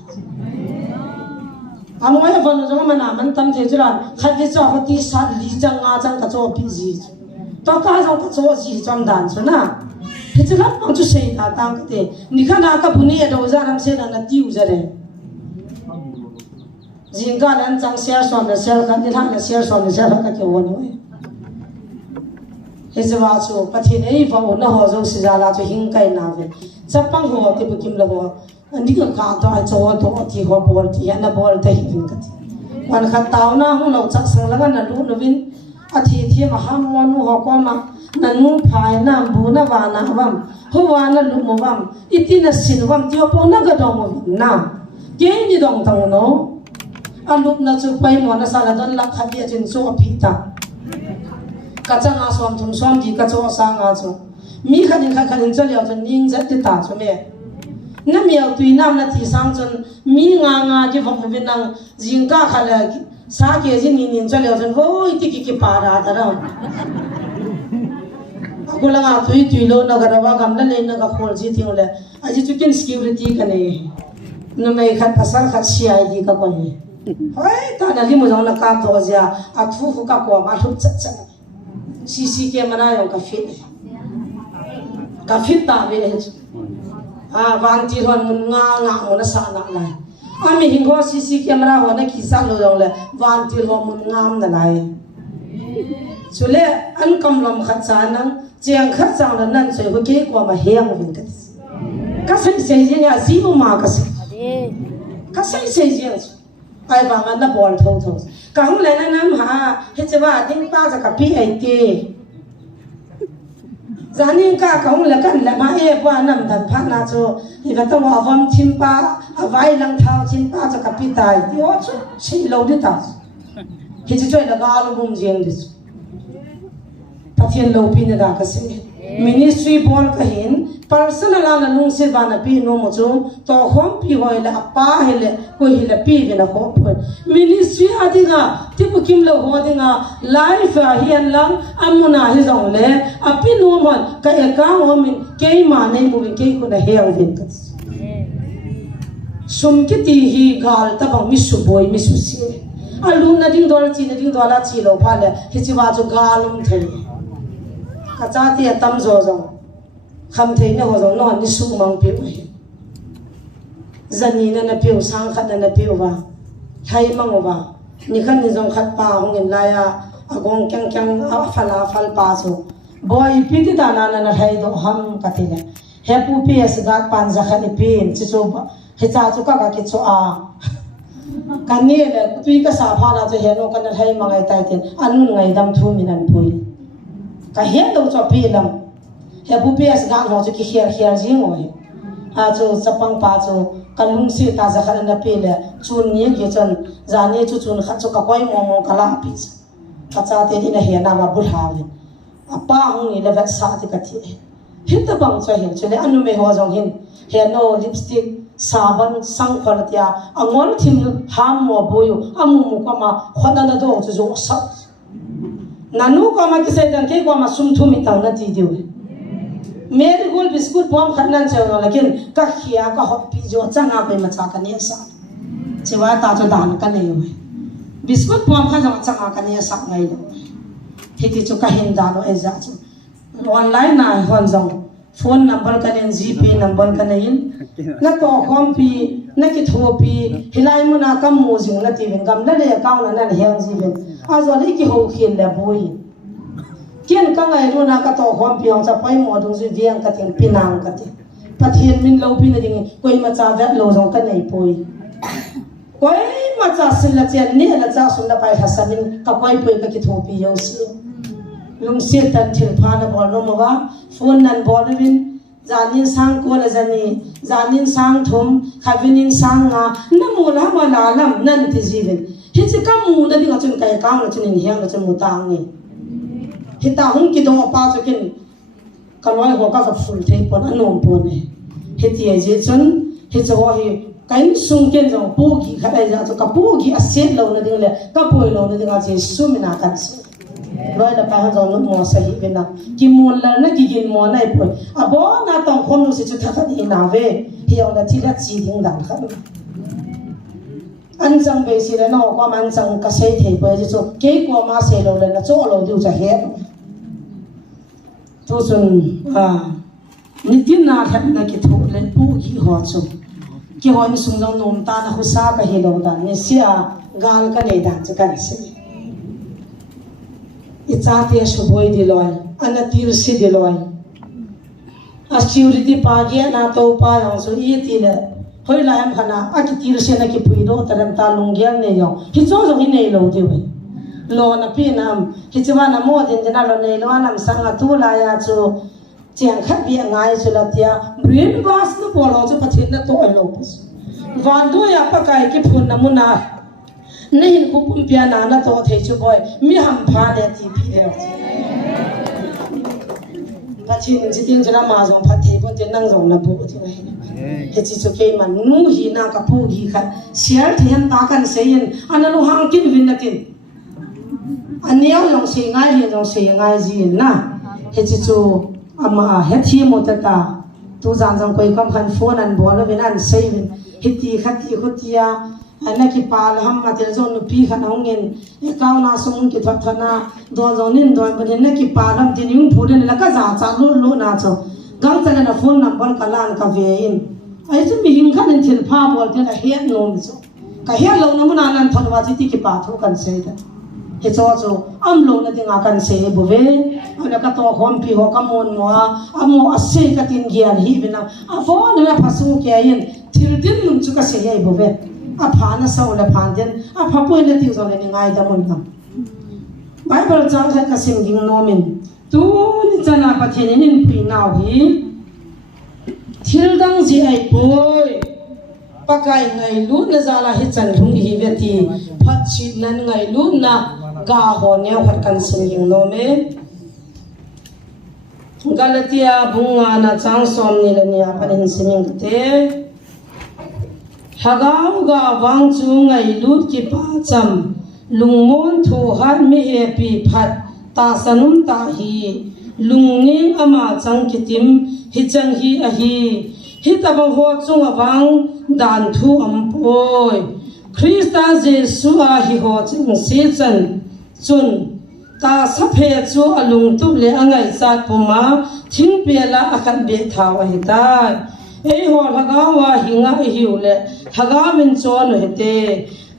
amoi von jo ma na man tam the jran khat ji cho ho ti sa li chang nga chang ka cho pi ji to ka jong ka cho ji chom dan chu na he chu la pang chu sei na tang ka te ni khana ka buni ya do za ram se na ti u za re jinga lan chang sia son na sel ka ni thang na sia son na sia ka ke won oi he zawa chu pathin ei va na ho zo si za la chu hing kai na ve chapang ho ti bu kim la ho ani ka ka to ai cho to ti ho bol ti na bol te hi ka ti wan kha taw na hu lo chak sang la na lu no vin a thi ma ham mon ho ko ma na nu phai na bu na wa na wam ho wa na lu mo wam itina sin wam ti po na ga do mo na ke ni dong tang no alup na chu pai mo na sala don la khadia chin so phita ka changa som thum som ji ka cho sa nga chu mi khanin cha leo chon ning za ti ta chu me na miao tui nam na ti sang chon mi nga ji vom vin nang jing ka khala sa ke ji nin cha leo chon voi ti ki pa ra ta ra ko la nga tui lo na ga wa gam la le na ga khol ji ting le a ji chu kin security ka ne no mai khat pasal khat CID ka ko ni hoi ta na li mo jong na ka to ja a thu ka ko ma thu cha cha CC camera yo ka fit ta ve a wang ti ron mun nga mo na sa na lai a mi hing ho CC camera ho na ki sa lo jong le wang ti ron mun ngam na lai chule an kam lom khat cha nang chiang khat chang na nan choi ho ke ko ma heng vin ka sai je nga ji mo ma ka sai je ai vang an na bol tho ka hung le na nam ha he chewa ding pa za ka pi ai ke zanin ka hung le kan la ma e pa nam dan pha na cho hi va ta wa vam chim pa a vai lang thao chim pa za ka pi tai ti o chu chi lo di ta hi chi choi la ga lu bum jeng di pathian lo pi na da ka se ministry bol ka hin personal na nung se ba na pi no mo chu to hom pi hoi la pa hele ko hi la pi ve na ho ministry adinga tipu kim lo ho dinga life hian lang amuna hi jong le api no mon ka e ka ho min ke ma nei mu ke ko na hel vin ka sum ki ti hi gal ta bang mi su boy mi su si alu na ding dol la chi lo pha le hi chi wa chu galum thei ka cha ti tam zo jong kham thei na ho jong no ni su mang pi zani na piu sang khat na piu wa thai mang wa ni khan ni jong khat pa hong in la ya agong kyang a fala fal pa so boy pi ti da na hai do ham ka ti le he pu pi as ga pan za khan ni pin chi so he cha chu ka ki cho a kan ni le tui ka sa pha na che he no kan hai mangai tai tin anun ngai dam thu min an pui ka he do cho pi lam he pu pi as ga ho chu ki her jing oi chu chapang pa chu kalung si ta za khan na pe le chun ni ge chan zani chu chun kha chu ka koi mo kala pi ka cha te ni na he na ma bu ha le apa hung ni le va sa ti ka thi hit ta bang cha hin chule anu me ho jong hin he no lipstick saban sang kholatia angol thim ham mo boyu amu mu ka ma khona na do chu zo sa nanu ka ma ki sai dan ke ko ma sum thu mi tang na ti diu मेरे गोल बिस्कुट पॉम खन्ना चाहिए लेकिन कखिया का हॉपी जो चंगा पे मचा करने ऐसा चिवा ताजो दान करने हुए बिस्कुट पॉम खा जो चंगा करने ऐसा नहीं लो हिती जो कहीं दानो ऐसा जो ऑनलाइन ना होन जाऊँ फोन नंबर करने जीपे नंबर करने इन न तो कॉम पी न कि थो पी हिलाई मुना कम मोजिंग न तीवन कम न ले काउन न हेंग जीवन आज वाले की हो खेल ले बोई kian ka ngai lu na ka to hom piang cha pai mo dung ji viang ka tin pinang ka ti pathian min lo pin ding koi ma cha vet lo jong ka nei poi koi ma cha sil la chen ni la cha sun la pai hasanin ka koi poi ka ki thopi yo si lung si tan thil pha na bol no ma phone nan bol win janin sang ko la jani janin sang thum khavinin sang nga na mu la ma la lam nan ti jivin hi chi ka mu na ding chun kai ka na chun hiang na chun mu tang ni hita hung ki dong pa chu kin kalwai ho ka full thei pon anom pon ne heti je chun he cho hi kain sung ken jong pu gi kha ai ja chu ka pu gi a set lo na ding le ka poi lo na ding a je su mi na kan se loi la pa ha jong no mo sa hi be na ki mon la na ki gin mo nai poi a bo na tong khom nu se chu tha ni na ve hi au la ti la chi ding dang kha an chang be si le no ko man chang ka sei thei poi chu ke ko ma se lo le na cho lo diu cha he tu sun nitin na khat na ki thu le pu gi ho chu ki ho mi sung jong nom ta na khu sa ka he lo da ni sia gal ka le da cha kan se i cha te shu boi di loi ana tir si di loi a security pa ge na to pa yong su i ti le hoi la am khana a ki tir se na ki pui do ta lam ta lung gyang ne yo hi cho jong hi nei lo di we lo na pi nam hi chiwa na mo din na lo nei lo nam sang a tu la ya chu chiang khat bi ngai chu la tia brain was no bo lo chu pathin na to ai lo pu van do ya pa kai ki phun na mu na nei hin ku pum pia na na to thei chu boy mi ham pha le ti pi le pathin ji ting jana ma jong phat thei bon te nang jong na bu ti ngai he chi chu ke man nu hi na ka pu hi kha share thian ta kan sein ana lu hang kin win na tin aniao yong se ngai ri yong se ngai ji na he chi chu ama he thi mo ta ka tu jan jang koi kam phan phone an bol win an sei win hiti khati khotia ana ki pal ham ma tel zon nu pi khan hongin e kaw na sung ki thot thana do zon nin do ban na ki palam tin yung phuren la ka za cha lo na cho gang chala na phone number kalan ka ve in ai chu mi hing khan thil pha bol te na he no mi cho ka he lo na mu na nan thon wa chi ti ki pa thu kan sei da he cho cho am lo na dinga kan se bu ve ala ka to hom pi ho ka mon mo amo ase ka tin gian hi bina a bo na phasu ke yin thil din nun chu ka se ai bu ve a pha na sa ola phan den a pha poi na ti zo le ni ngai da mon na bible chang kha ka sim ging no min tu ni chana pathen nin pi naw hi thil dang ji ai poi pakai ngai lu na zala hi chan thung hi ve ti phat chi nan ngai lu na ga ho ne phat kan sim ging no me galatia bunga na chang som ni le nia panin siming te hagaw ga wang chu ngai lut ki pa cham lungmon thu har mi he pi phat ta sanum ta hi lungni ama chang kitim hi chang hi a hi hitaba ho chung awang dan thu ampoi Krista Jesu a hi ho chung si chan chun ta saphe chu alung tu le angai sat puma thing pela akan be thawa hita ei ho hagawa hinga hiu le hagawin chon hete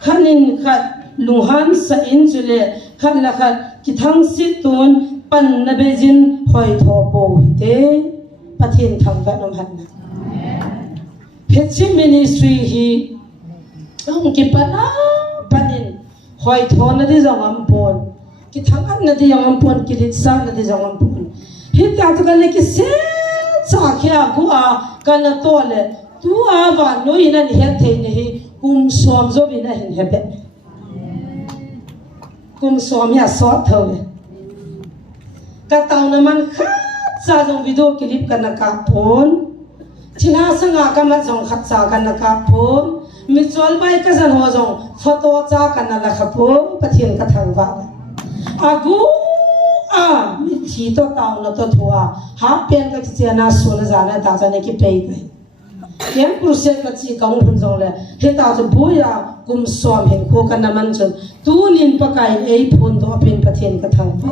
khanin khat lunghan sa in chule khat la khat ki thang si tun pan na bejin hoi tho po hite pathin thang ka nom han na Pechi ministry hi ang ki pana panin hoi tho na di jong ampon ki thang an na di jong ampon ki lit sa na di jong ampon hita to ka le ki cha khia ku a kana to le tu a wa no in an het the ne hi kum som zo bin a hin hebe kum som ya so tho ka tau na man kha cha jong video clip kana ka phone china sanga ka ma jong khat cha kana ka phone mi chol bai ka jan ho jong photo cha kana la kha phone pathian ka thang wa agu a mi thi to tau na to thua ha pen ka chi na so na za na ta za ne ki pe pe kem kurse ka chi kaung hun jong le he ta zo buya kum som hen ko kana man chon tu nin pa kai ei phun to pen pathian ka thang pa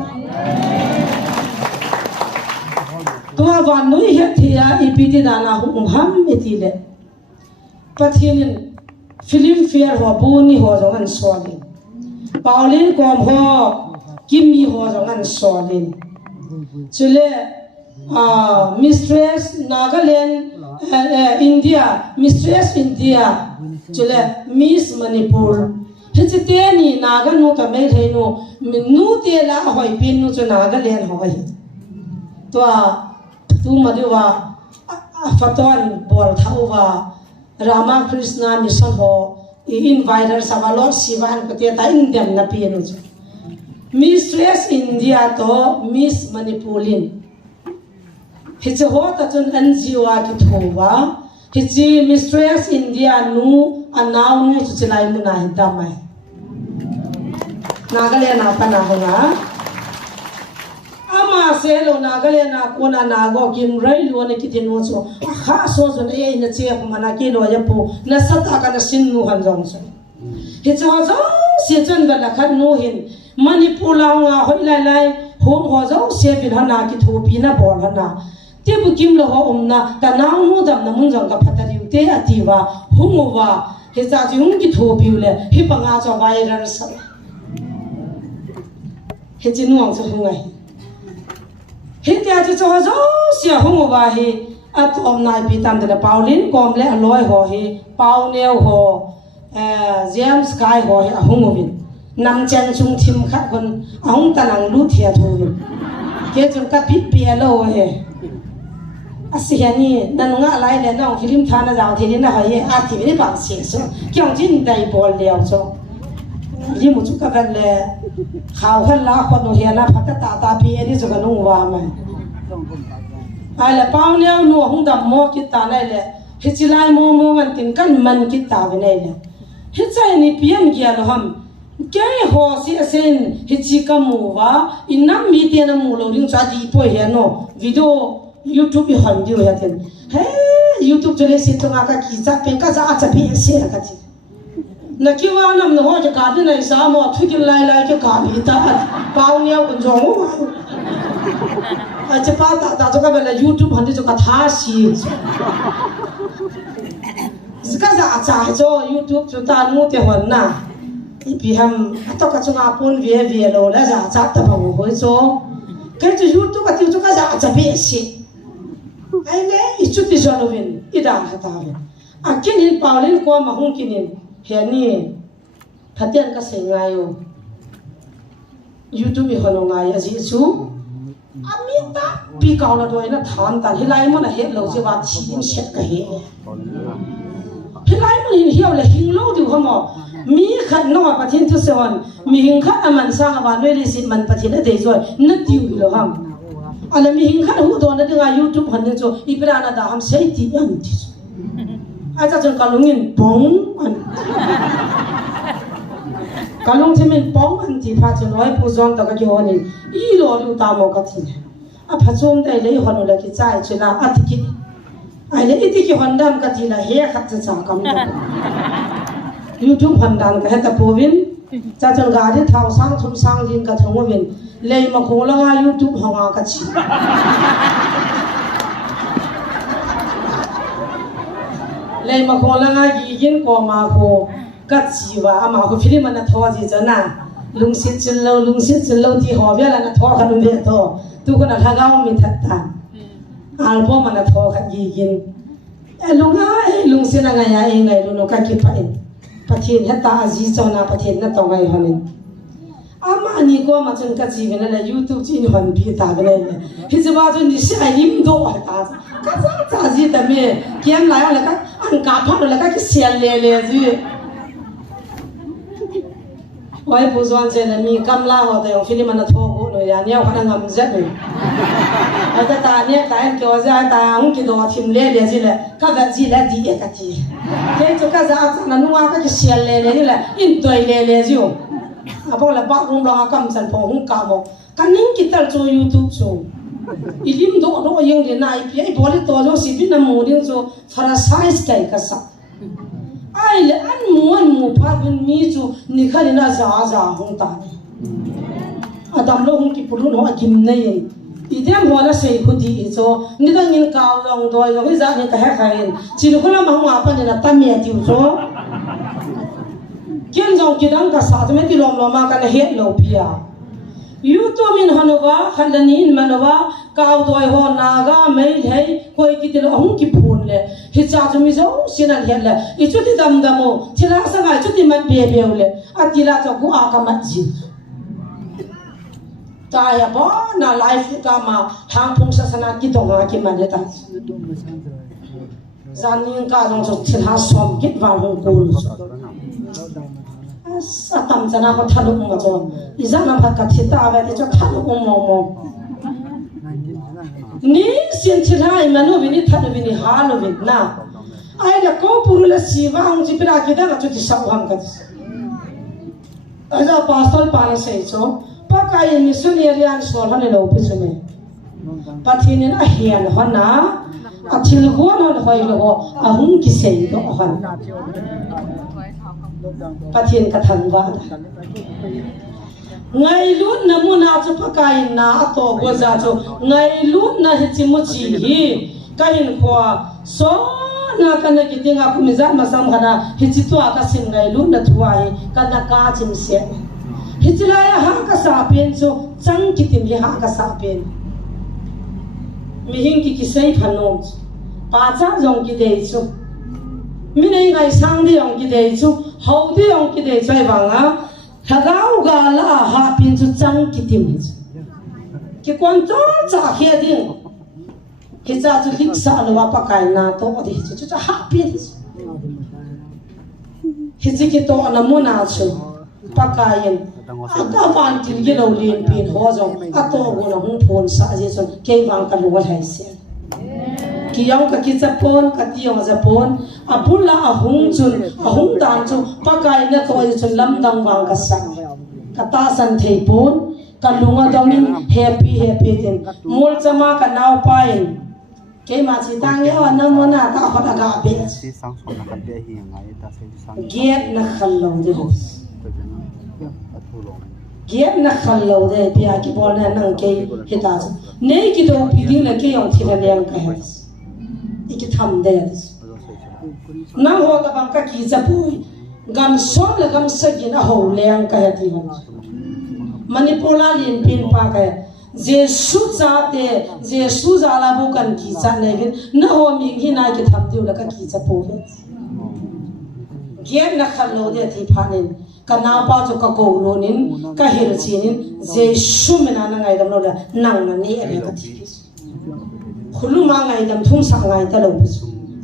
tua van nui he thia ipiti dana hum ham etile pathian film fair ho buni ho jong an swali Pauline kom ho Kimi ho jong an solin chule mistress Nagaland India mistress India chule Miss Manipur hechite ni naga nu ka me theinu nu te la hoi pin nu chu Nagaland hoi to tu madiwa faton bol thauwa Rama Krishna mission ho inviter sabalor sivan pate ta indem na pienu Mistress India to Miss Manipulin hichi ho ta chun NGO ki thowa hichi Mistress India nu anaw nu chilai mu na hidamai Nagaland na pa na honga ama selo Nagaland na kona nago kim rai lo ne kitin mo so kha so so e na che ko mana ki lo ya pu na sata ka na sin nu han jong so hichi ho zo si chen ba la khat nu hin Manipur la nga hoi lai lai hong ho zo se bin hana ki thu pi na bol hana te bu kim lo ho na ka naw nu dam na mun jong ka phatari te atiwa hong wa he cha ji hung ki thu pi le hi pa nga cho viral sa he ji nu ang so hung ai he te a ji cho zo se hong wa he at om nai pi tam de Pauline kom le aloi ho he pau neo ho James Kai ho he hong win nam chen chung thim khat kon ahung tanang lu thia thu ke chung ka pit pia lo he asiani nanunga lai le nong film thana jaw thini na haye a thi ni bang se so kyong jin dai bol leo so ji mu chu ka gan le khaw khan la khon no he na phat ta ta pi eri so ga nu wa ma ai la paw leo nu hung dam mo ki ta lai le hi chi lai mo mo man tin kan man ki ta ve nei le hi chai ni pian gya lo ham Kaya ho si asen hichi kamuwa inam mi te na mulo ring cha di po he no video YouTube han dio ya ten hey YouTube chale si to ka ki cha pen ka cha cha bi se ka ti na ki wa nam no ho ja ka de na sa mo thu ki lai lai ke ka bi ta pau niao kun jo mo a cha pa ta cho ka ba la YouTube han di cho ka tha si ska za cha cho YouTube cho ta nu te hon na pi ham to ka chunga pun vie lo la za cha ta ba ho cho ke chu YouTube ka ti chu ka za cha be si ai le I chu ti jo lo vin I da ha ta ve a kin hin Pauline ko ma hung kin hin he ni phatian ka se ngai yo YouTube ho lo ngai a ji chu amita pi ka la do na than ta hilai mo na he lo je wa chi in set ka he hilai mo hin hiaw le hing lo du ho mo mi khat no pa thin thu son mi hing khat aman sa wa noi le sin man pa thin a de zoi na tiu lo ham ala mi hing khat hu do na dinga YouTube han ne cho ibra na da ham sei ti an ti a cha chon kalungin bong an kalung themen bong an ti pha chon oi pu zon ta ka ki honin I lo lu ta mo ka thi a pha chom dai le hon la ki chai chuna a ti ki ai le iti ki hon dam ka thi la he khat cha cha kam da YouTube han dan ka heta povin cha chon ga de thau sang thum sang din ka thong win lei ma khong la nga YouTube hanga ka chi lei ma khong la nga gi yin ko ma ko ka chi wa ama ko film na tho ji chana lungsit chil lo ti ho bia la na tho khan be to tu ko na thagao mi that ta album na tho khan gi yin lunga lungsin na nga ya ngai lu no ka ki pa in pathin heta azi chona pathin na tongai hanin ama ni ko ma chen ka chi vena la YouTube chin hon bi ta gele hi jwa jo ni sai lim do ta cái giá gì tại vì kiếm lại là cái ăn cá phát là cái xiên lề gì quay phụ doan trên là mi cam la hoặc là phim mà nó thô rồi à nhiều khả năng ngầm rất rồi ở đây ta nhé ta em kêu ra ta không kêu đồ thìm lề gì là các vật gì là đi cái gì thế cho các giá nó nuông cái xiên lề là in tuổi lề gì à bao là bác rung lo cầm sản phẩm không cả một cái nín kita cho YouTube cho ilim do do yang dia naik dia boleh tojo sibin na modin so farasize kai kasa ai le an muan mu pa bun mi chu ni khali na za hong ta adam lo hong ki pulun ho akim nei idem ho la sei khudi cho ni dang in kaw long doi lo hi za ni ka ha khain chin khola ma ma pa ni na ta me ti cho kian jong ki dang ka sa me ti lom lo ma ka na het lo pia YouTube min hanova khandanin manova kaw doi ho naga mai thei koi ki te ong ki phun le hi cha chu mi zo sinan hian le I chu ti dam damo thila sa ngai chu ti man be be le atila cho ku a ka mat ji ta ya ba na life ka ma hang phung sa sana ki dong ha ki man le ta zanin ka jong chu thila som ki wa hong ko satam jana ko thaluk mo cho izana phat ka thita ave ti cho thaluk mo ni sin thilai manu bini thanu bini halu bit na ai la ko purula siwa ang jipira ki da chu ti sau ham ka aja pastor pa na sei cho pa kai missionary an so han lo pi chume pathinin a hian hona a thil gon hon hoi lo a hung ki sei do han pathin ka thang wa ngai lut na muna chu pakai na to goza chu ngai lut na hi chimu chi hi kain khwa so na kana ki tinga kumiza masam khana hi chi to ka sim ngai lut na thuai kana ka chim se hi chilaya ha ka sa pen chu chang ki tim hi ha ka sa pen mi hing ki sei phanom pa cha jong ki dei chu mi nei ngai sang di ong ki dei chu hau di ong ki dei chai wanga thagau ga la ha pin chu chang ki tim ki kon to cha khe ding ki cha chu hik sa lo pa kai na to di chu cha ha pin hi chi ki to na mo na chu pa kai aka van til ge lo lin pin ho zo a to go na hung phon sa je chon ke wang ka lo hai se ki yang ka ki chapon ka ti yong japon apulla ahung chun ahung dan chu pakai na to chun lam dang wang ka sang ka ta san thei pon ka lunga dongin happy tin mul chama ka naw pain ke ma chi tang ye wa na mo na ta khot aga be si sang so na ka be hi ngai ta se sang get na khal lo de get na khal lo de pia ki bol na nang ke hita nei ki do pi ding la ke yong thila leng ka he iki tham de nang ho ka bang ka ki cha pui gam som la gam sa gi na ho leng ka he ti manipur la lin pin pa ka jesu cha te jesu za la bu kan ki cha nei vin na ho mi hi na ki tham tiu la ka ki cha pu get na khal lo de thi phanin kana pa chu ka ko lo nin ka hir chinin jesu mena na ngai dam lo la nang na ni ane ka thi khulu ma ngai dam thung sa ngai ta lo bu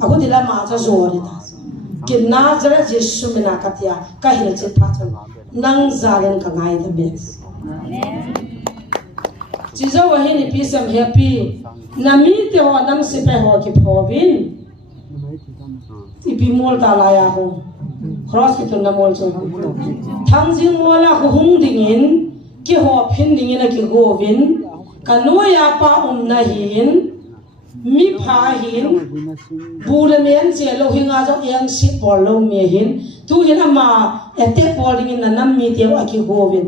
aku dila ma cha zo ri ta ki na jara jesu mena ka tia ka hir chi pha chu nang zalen ka ngai da be chi zo wa hi ni pi sam happy na mi te ho nam se pe ho ki phovin ti pi mol ta la ya ho cross ki tun na mol chu thang jing mola ko hung dingin ki ho phin dingin ki go vin kanoya pa na hin mi pha hin bulamian che lo hinga jo yang si por lo me hin tu hin ama ete por dingin na nam mi te wa ki go vin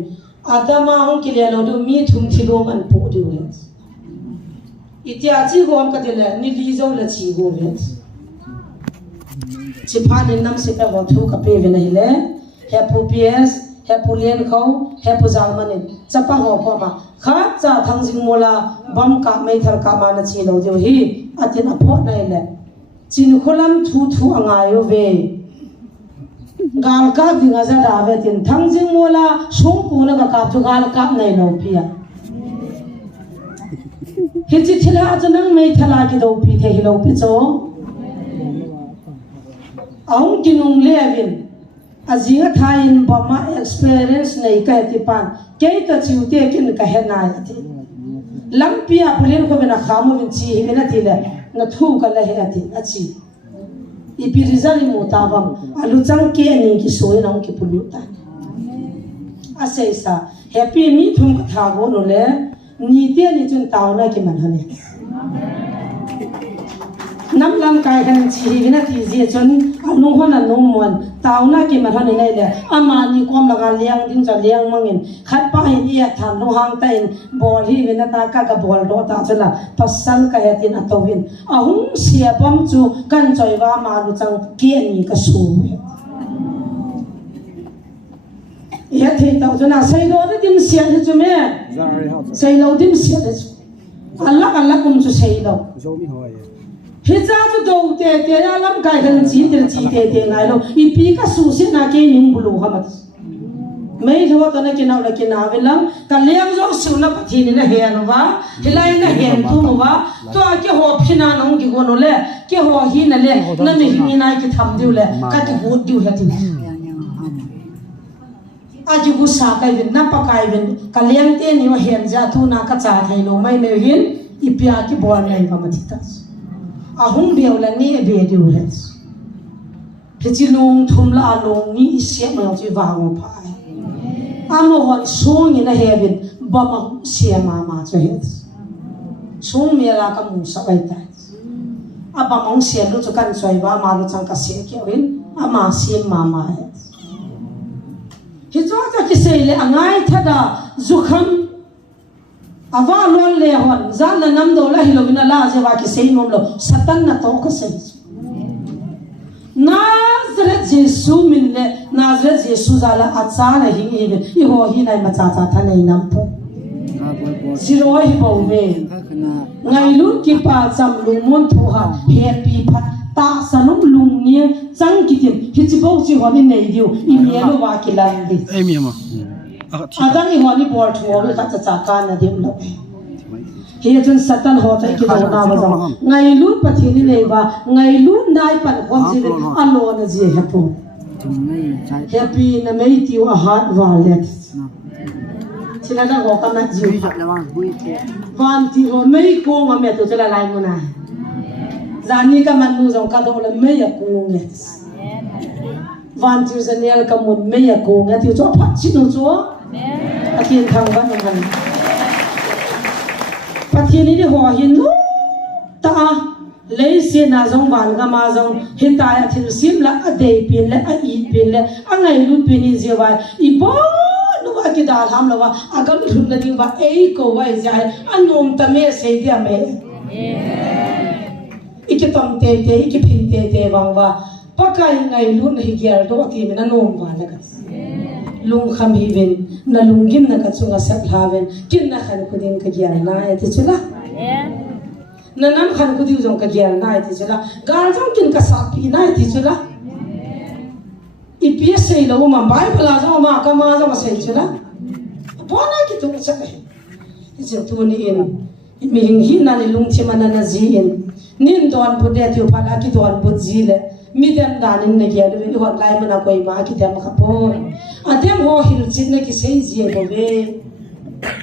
adama hung ki le lo du mi thum thi go an pu du le itia chi go am ka de le ni li zo la chi go le chi pha ni nam se pe ho thu ka pe ve nei le happy ps happy len khau happy jalmanin chapa ho ko ma kha cha thang jing mola bam ka mai thar ka ma na chi lo jo hi atin a pho nai le chin kholam thu angai yo ve gal ka dinga za da ve tin thang jing mola sung pu na ka chu gal ka nai lo pia hi chi thila cho nang mei thala ki do pi the hi lo pi cho aung kinung levin azinga thain bama experience nei ka ti pan ke ka chiute kin ka henai ti lampia pulen ko bena khamo vin chi hi bena ti le na thu ka la he ati achi ipi rizali mutavam alu chang ke ani ki soi nang ki pulu ta asai sa happy mi thum ka tha go no le ni te ni chun taw na ki man hane nam lam kai kan chi hi na ti je chon anu hon anu mon taw na ki man hane ngai le ama ni kom la ga liang ding cha liang mangin khat pa hi ya than no hang ta in bol hi na ta ka bol do ta chala pasal ka ya tin atowin ahum sia bam chu kan choi wa ma lu chang ki ani ka su ya thei tau chuna sei lo de dim sia de chu me sei lo dim sia de Allah kum chu sei lo hi cha chu do te te ya lam kai kan chi te ngai lo I pi ka su se na ke ning bulu ha mat mai lo ta na ke na la ke na velam ka lem zo su na pathi ni na he no wa hilai na he tu no wa to a ke ho phina nong ki go no le ke ho hi na le na me hi na ki tham diu le ka ki go diu ha ti aji gu sa kai vin na pa kai vin ka lem te ni wa hen ja tu na ka cha thai lo mai me hin I pia ki bol nei va mat ta ahum biawla ni be diu het phechilung thumla long ni se ma chi wa ngo pha amo hon sung ina heaven bama se mama cho het sung me la ka mu sa bai ta aba mong se lu cho kan choi wa ma lu chang ka se ke win ama se mama het hi cho ta ki se le angai thada zukham awa lol le hon zan na nam do la hilomina la je wa ki sei nom lo satan na to ka sei Nazareth Jesu min le Nazareth Jesu zala acha la hi I ho hi nai ma cha cha tha nei nam po zero hi bo ve ngai lu ki pa cham lu mon thu ha happy phat ta sanum lung ni chang ki tim hi chi bo chi ho ni nei diu I me lo wa ki lan di ai mi ma adang I ho ni bor thu ho ka cha cha ka na dim lo he jun satan ho ta ki do na ba jang ngai lu pathi ni nei ba ngai lu nai pan khom ji alo na ji hapu happy na mei ti wa hat wa let chila na ho ka na ji van ti ho mei ko ma me to chila lai mo na zani ka man nu jong ka do la mei ya ko nge van ti zanel ka mun mei ya ko nge ti cho phat chi no cho akin thang ba no han pathi ni ho hin no ta le se na jong ban ga ma jong hin ta ya thil sim la a de pin le a I pin le a ngai lu pin ni je wa I bo nu wa ki da tham lo wa agam thun na ding ba ei ko wa ja anom ta me se dia me iki tom te iki pin te wang wa pakai ngai lu na hi gyal do ti me na nom wa la ka lung kham hi ven na lungim na ka chunga sat haven kin na khan ku ding ka gyal na ya ti chula na nam khan ku diu jong ka gyal na ya ti chula gar jong kin ka sa pi na ya ti chula I sei lo ma bai pala jong ma ka ma jong sei chula bona ki tu cha he je tu ni in mi hing hi na ni lung chi mana na ji in nin don bu de tu pala ki don bu ji le mi dem dan in ne gyal ve hot lai mana koi ma ki dem kha po adem ho hil chin ne ki sei ji bo ve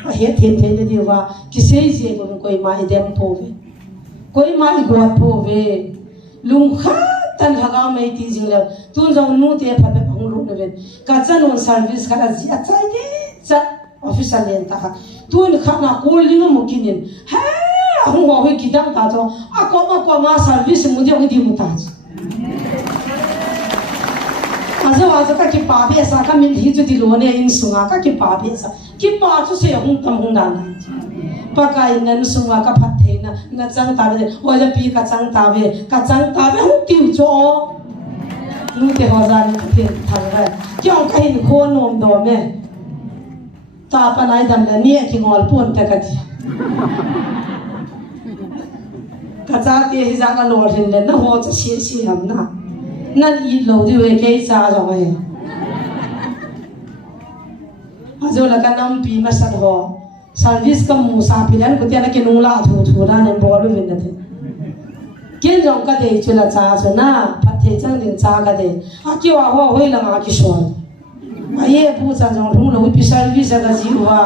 a he then the ni wa ki sei ji bo koi ma I dem po ve koi ma I go po ve lung kha tan haga mai ti jing le tun jong nu te pha be hong lu ne ve ka chan on service ka ji a chai de cha official len ta tun kha na ko ling mo kinin ha hong ho he ki dang ta jo a ko ma service mu de di mu ta azo ka ki pa be sa ka min hi chu di lo ne in sunga ka ki pa be sa ki pa chu se hong tam hong dan pa ka in nan sunga ka phat the na chang ta be o ja pi ka chang ta be hong tiu cho nu te ho za ni te thang ra kyong ka hin ko nom do me ta pa nai dam la ni ki ngol pon ta ka ti ka cha te hi za ka lo hin le na ho cha si ham na nan I lo di we ke cha jong ai azo la ka nam pi ma san ho service ka musa pilan ko tiana ke nungla thu na ne bol win na the ken jong ka de chula cha chuna phathe chang ding cha ka de a ki wa ho hoi la ma ki so aye pu cha jong thung lo pi service ka ji wa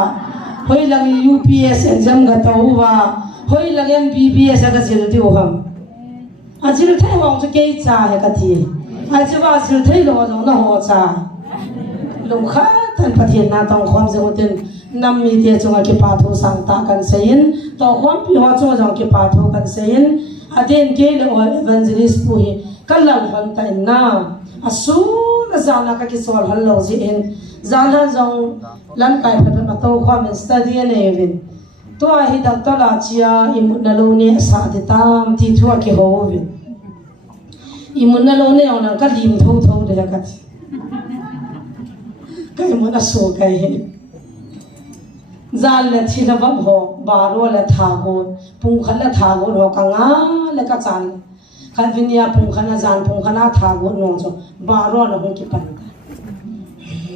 hoi lang UPS exam ga to wa hoi lang MBBS ka ji de ho a ji thai wa cho ke cha he ka thi a ji wa ji thai lo jong na ho cha lum kha tan pathian na tong khom jong ten nam mi te chunga ke pa tho sang ta kan sein to khom pi ho cho jong ke pa tho kan sein aten ke le evangelist pu hi kalal han ta na asu na zana ka ki sol hal lo ji en zana jong lan kai pha ma to khom study ne vin to a hi dak ta la chia imun na lo ne sa de tam ti thua ke ho vin imun na lo ne ona ka lim tho tho de ka cái muốn là số cái hết gian là chỉ là vấp họ bà rồi là thả gôn phùng khăn là thả gôn họ càng á là các gian khai viên nhà phùng khăn là gian phùng khăn là thả gôn nó cho bà rồi là không kịp bàn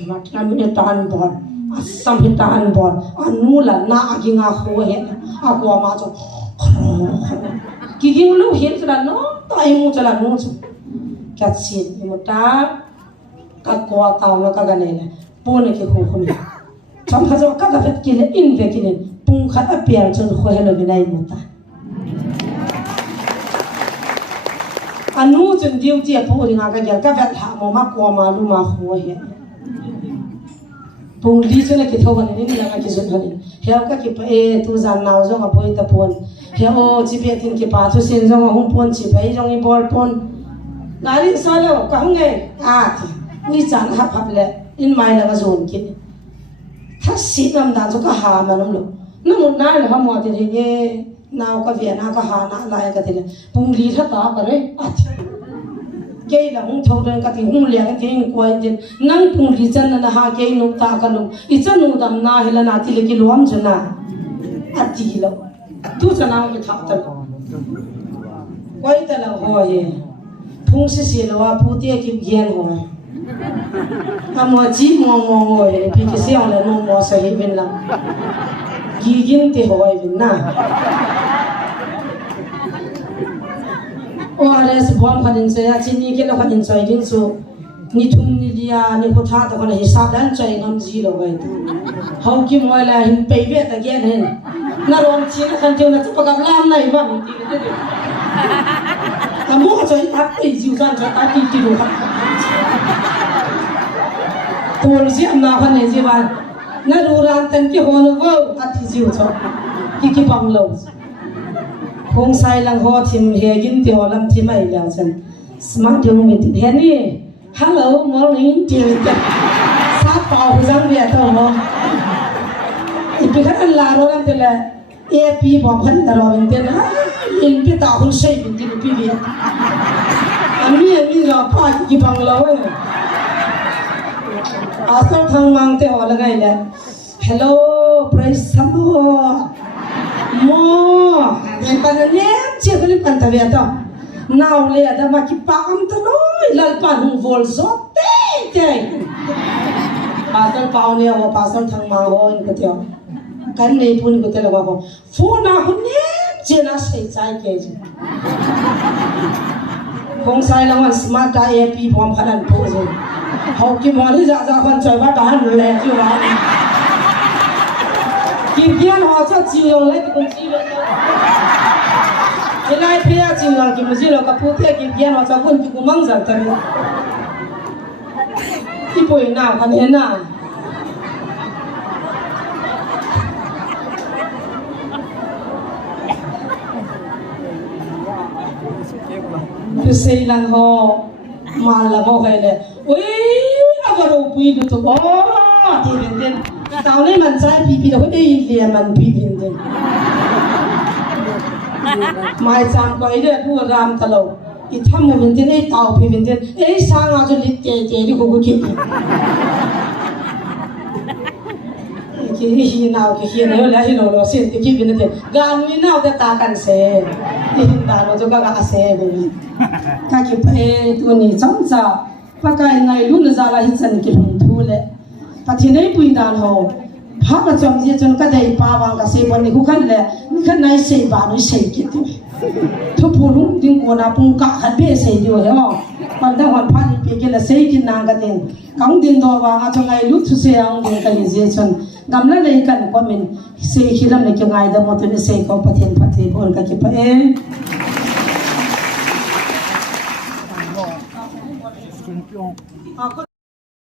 mà làm như tan bòn xong thì tan bòn nu là na cái ngà khô hết qua mà cho cái lúc hết cho là nó tại mua cho là nó cho cái gì một ta các qua tàu nó các cái này này pone ke khu khumi chom khajo ka ka vet kile in ve kile pung khat a pial chon kho helo binai muta anu chon diu ti pu ri nga ka gel ka vet ha mo ma ko ma lu ma kho he pung li chon ke tho ban ni la ka ki zun hanin hel ka ki pa e tu zan naw zo nga poi ta pon he o chi pe tin ki pa thu sen zo nga hum pon chi pai jong i bol pon ngari sa lo ka hung nge a ti ui chan hap hap le in mai la zon ki tha si nam da cho ka ha ma nam lo na mu na la ha mo te ge naw ka via na ka ha na la ka te pung li tha ta ka re a ke la hung thau den ka ti hung le ka ti ko in nang pung li chan na ha ke nu ta ka lu I chan nu dam na hela na ti le ki lom chuna a ti lo tu chana ke tha ta koi ta la ho ye phung si lo wa pu te ki gen ho amo ji mo he pi ke se on le no mo sa hi bin la gi gin te hoi bin na o res bom khanin se ya chini ke lo khanin choi din su ni thum ni dia ni ko tha ta kana hisab dan choi ngam ji lo gai hau ki moi la hin pe ve ta gen hen na rom chi na khan teu na chu pakam lam nai ba mi ti te amo choi ta pe jiu san cha ta ti ti ro polisi amna khan ne ji ban na ru ran tan ki honu go ati jiu cho ki bang lo khong sai lang ho thim he gin ti ho lam thi mai la chan smart yong mi ti he ni hello morning ti sa pau jang bia to ho ipi khan la ro lam te la ap bom khan ta ro bin te na in pi ta hun sei bin ti pi bia ami ro pa ki bang lo asal thang mang te ho lagai le hello praise some mo men pan ne che kali pan ta ve ta naw le da ma ki pa am ta loi lal pan hung vol zo te asal pau ne ho asal thang ma ho in ka tyo kan nei pun ko te la ko phone na hun ne che na sei chai ke ji khong sai lang wan smart ta ap bom khanan po zo hậu kim hoa thì dạ con trời bắt đá lẹ chưa vào kim kiên họ cho chiều lấy cái con chi vậy cái này phía chiều là kim gì là cái phụ phía kim kiên họ cho con chụp cũng mang giật thôi cái buổi nào còn thế nào cứ xây lăng họ mà là bao ngày này ui agaro pui du to ti ben den tao le man sai pi do dei le man pi ben den mai chang ko ide pu ram talo I tham mo ben den ei tao pi ben den ei sang a jo li te di ko ki hi nào ki hi ne la hi lo sin ti ki ben den gan ni nào ta ta kan se ti hin ta lo jo ga se be ta ki pe tu ni chang cha pakai ngai lu na zala hi chan ki hum thu le pathinai pui dan ho ha ma chom ji chon ka dei pa wang ka se bon ni ku khan le ni khan nai sei ba no sei ki tu thu pu lung ding ko na pung ka khan be sei dio he ho pan da hon phan pe ke la sei ki nang ka ding kang din do wa nga chong ai lu thu se ang ding ka ni je chon gam la nei kan ko min sei khilam ne ke ngai da mo tu ni sei ko pathen phathe bol ka ki pa e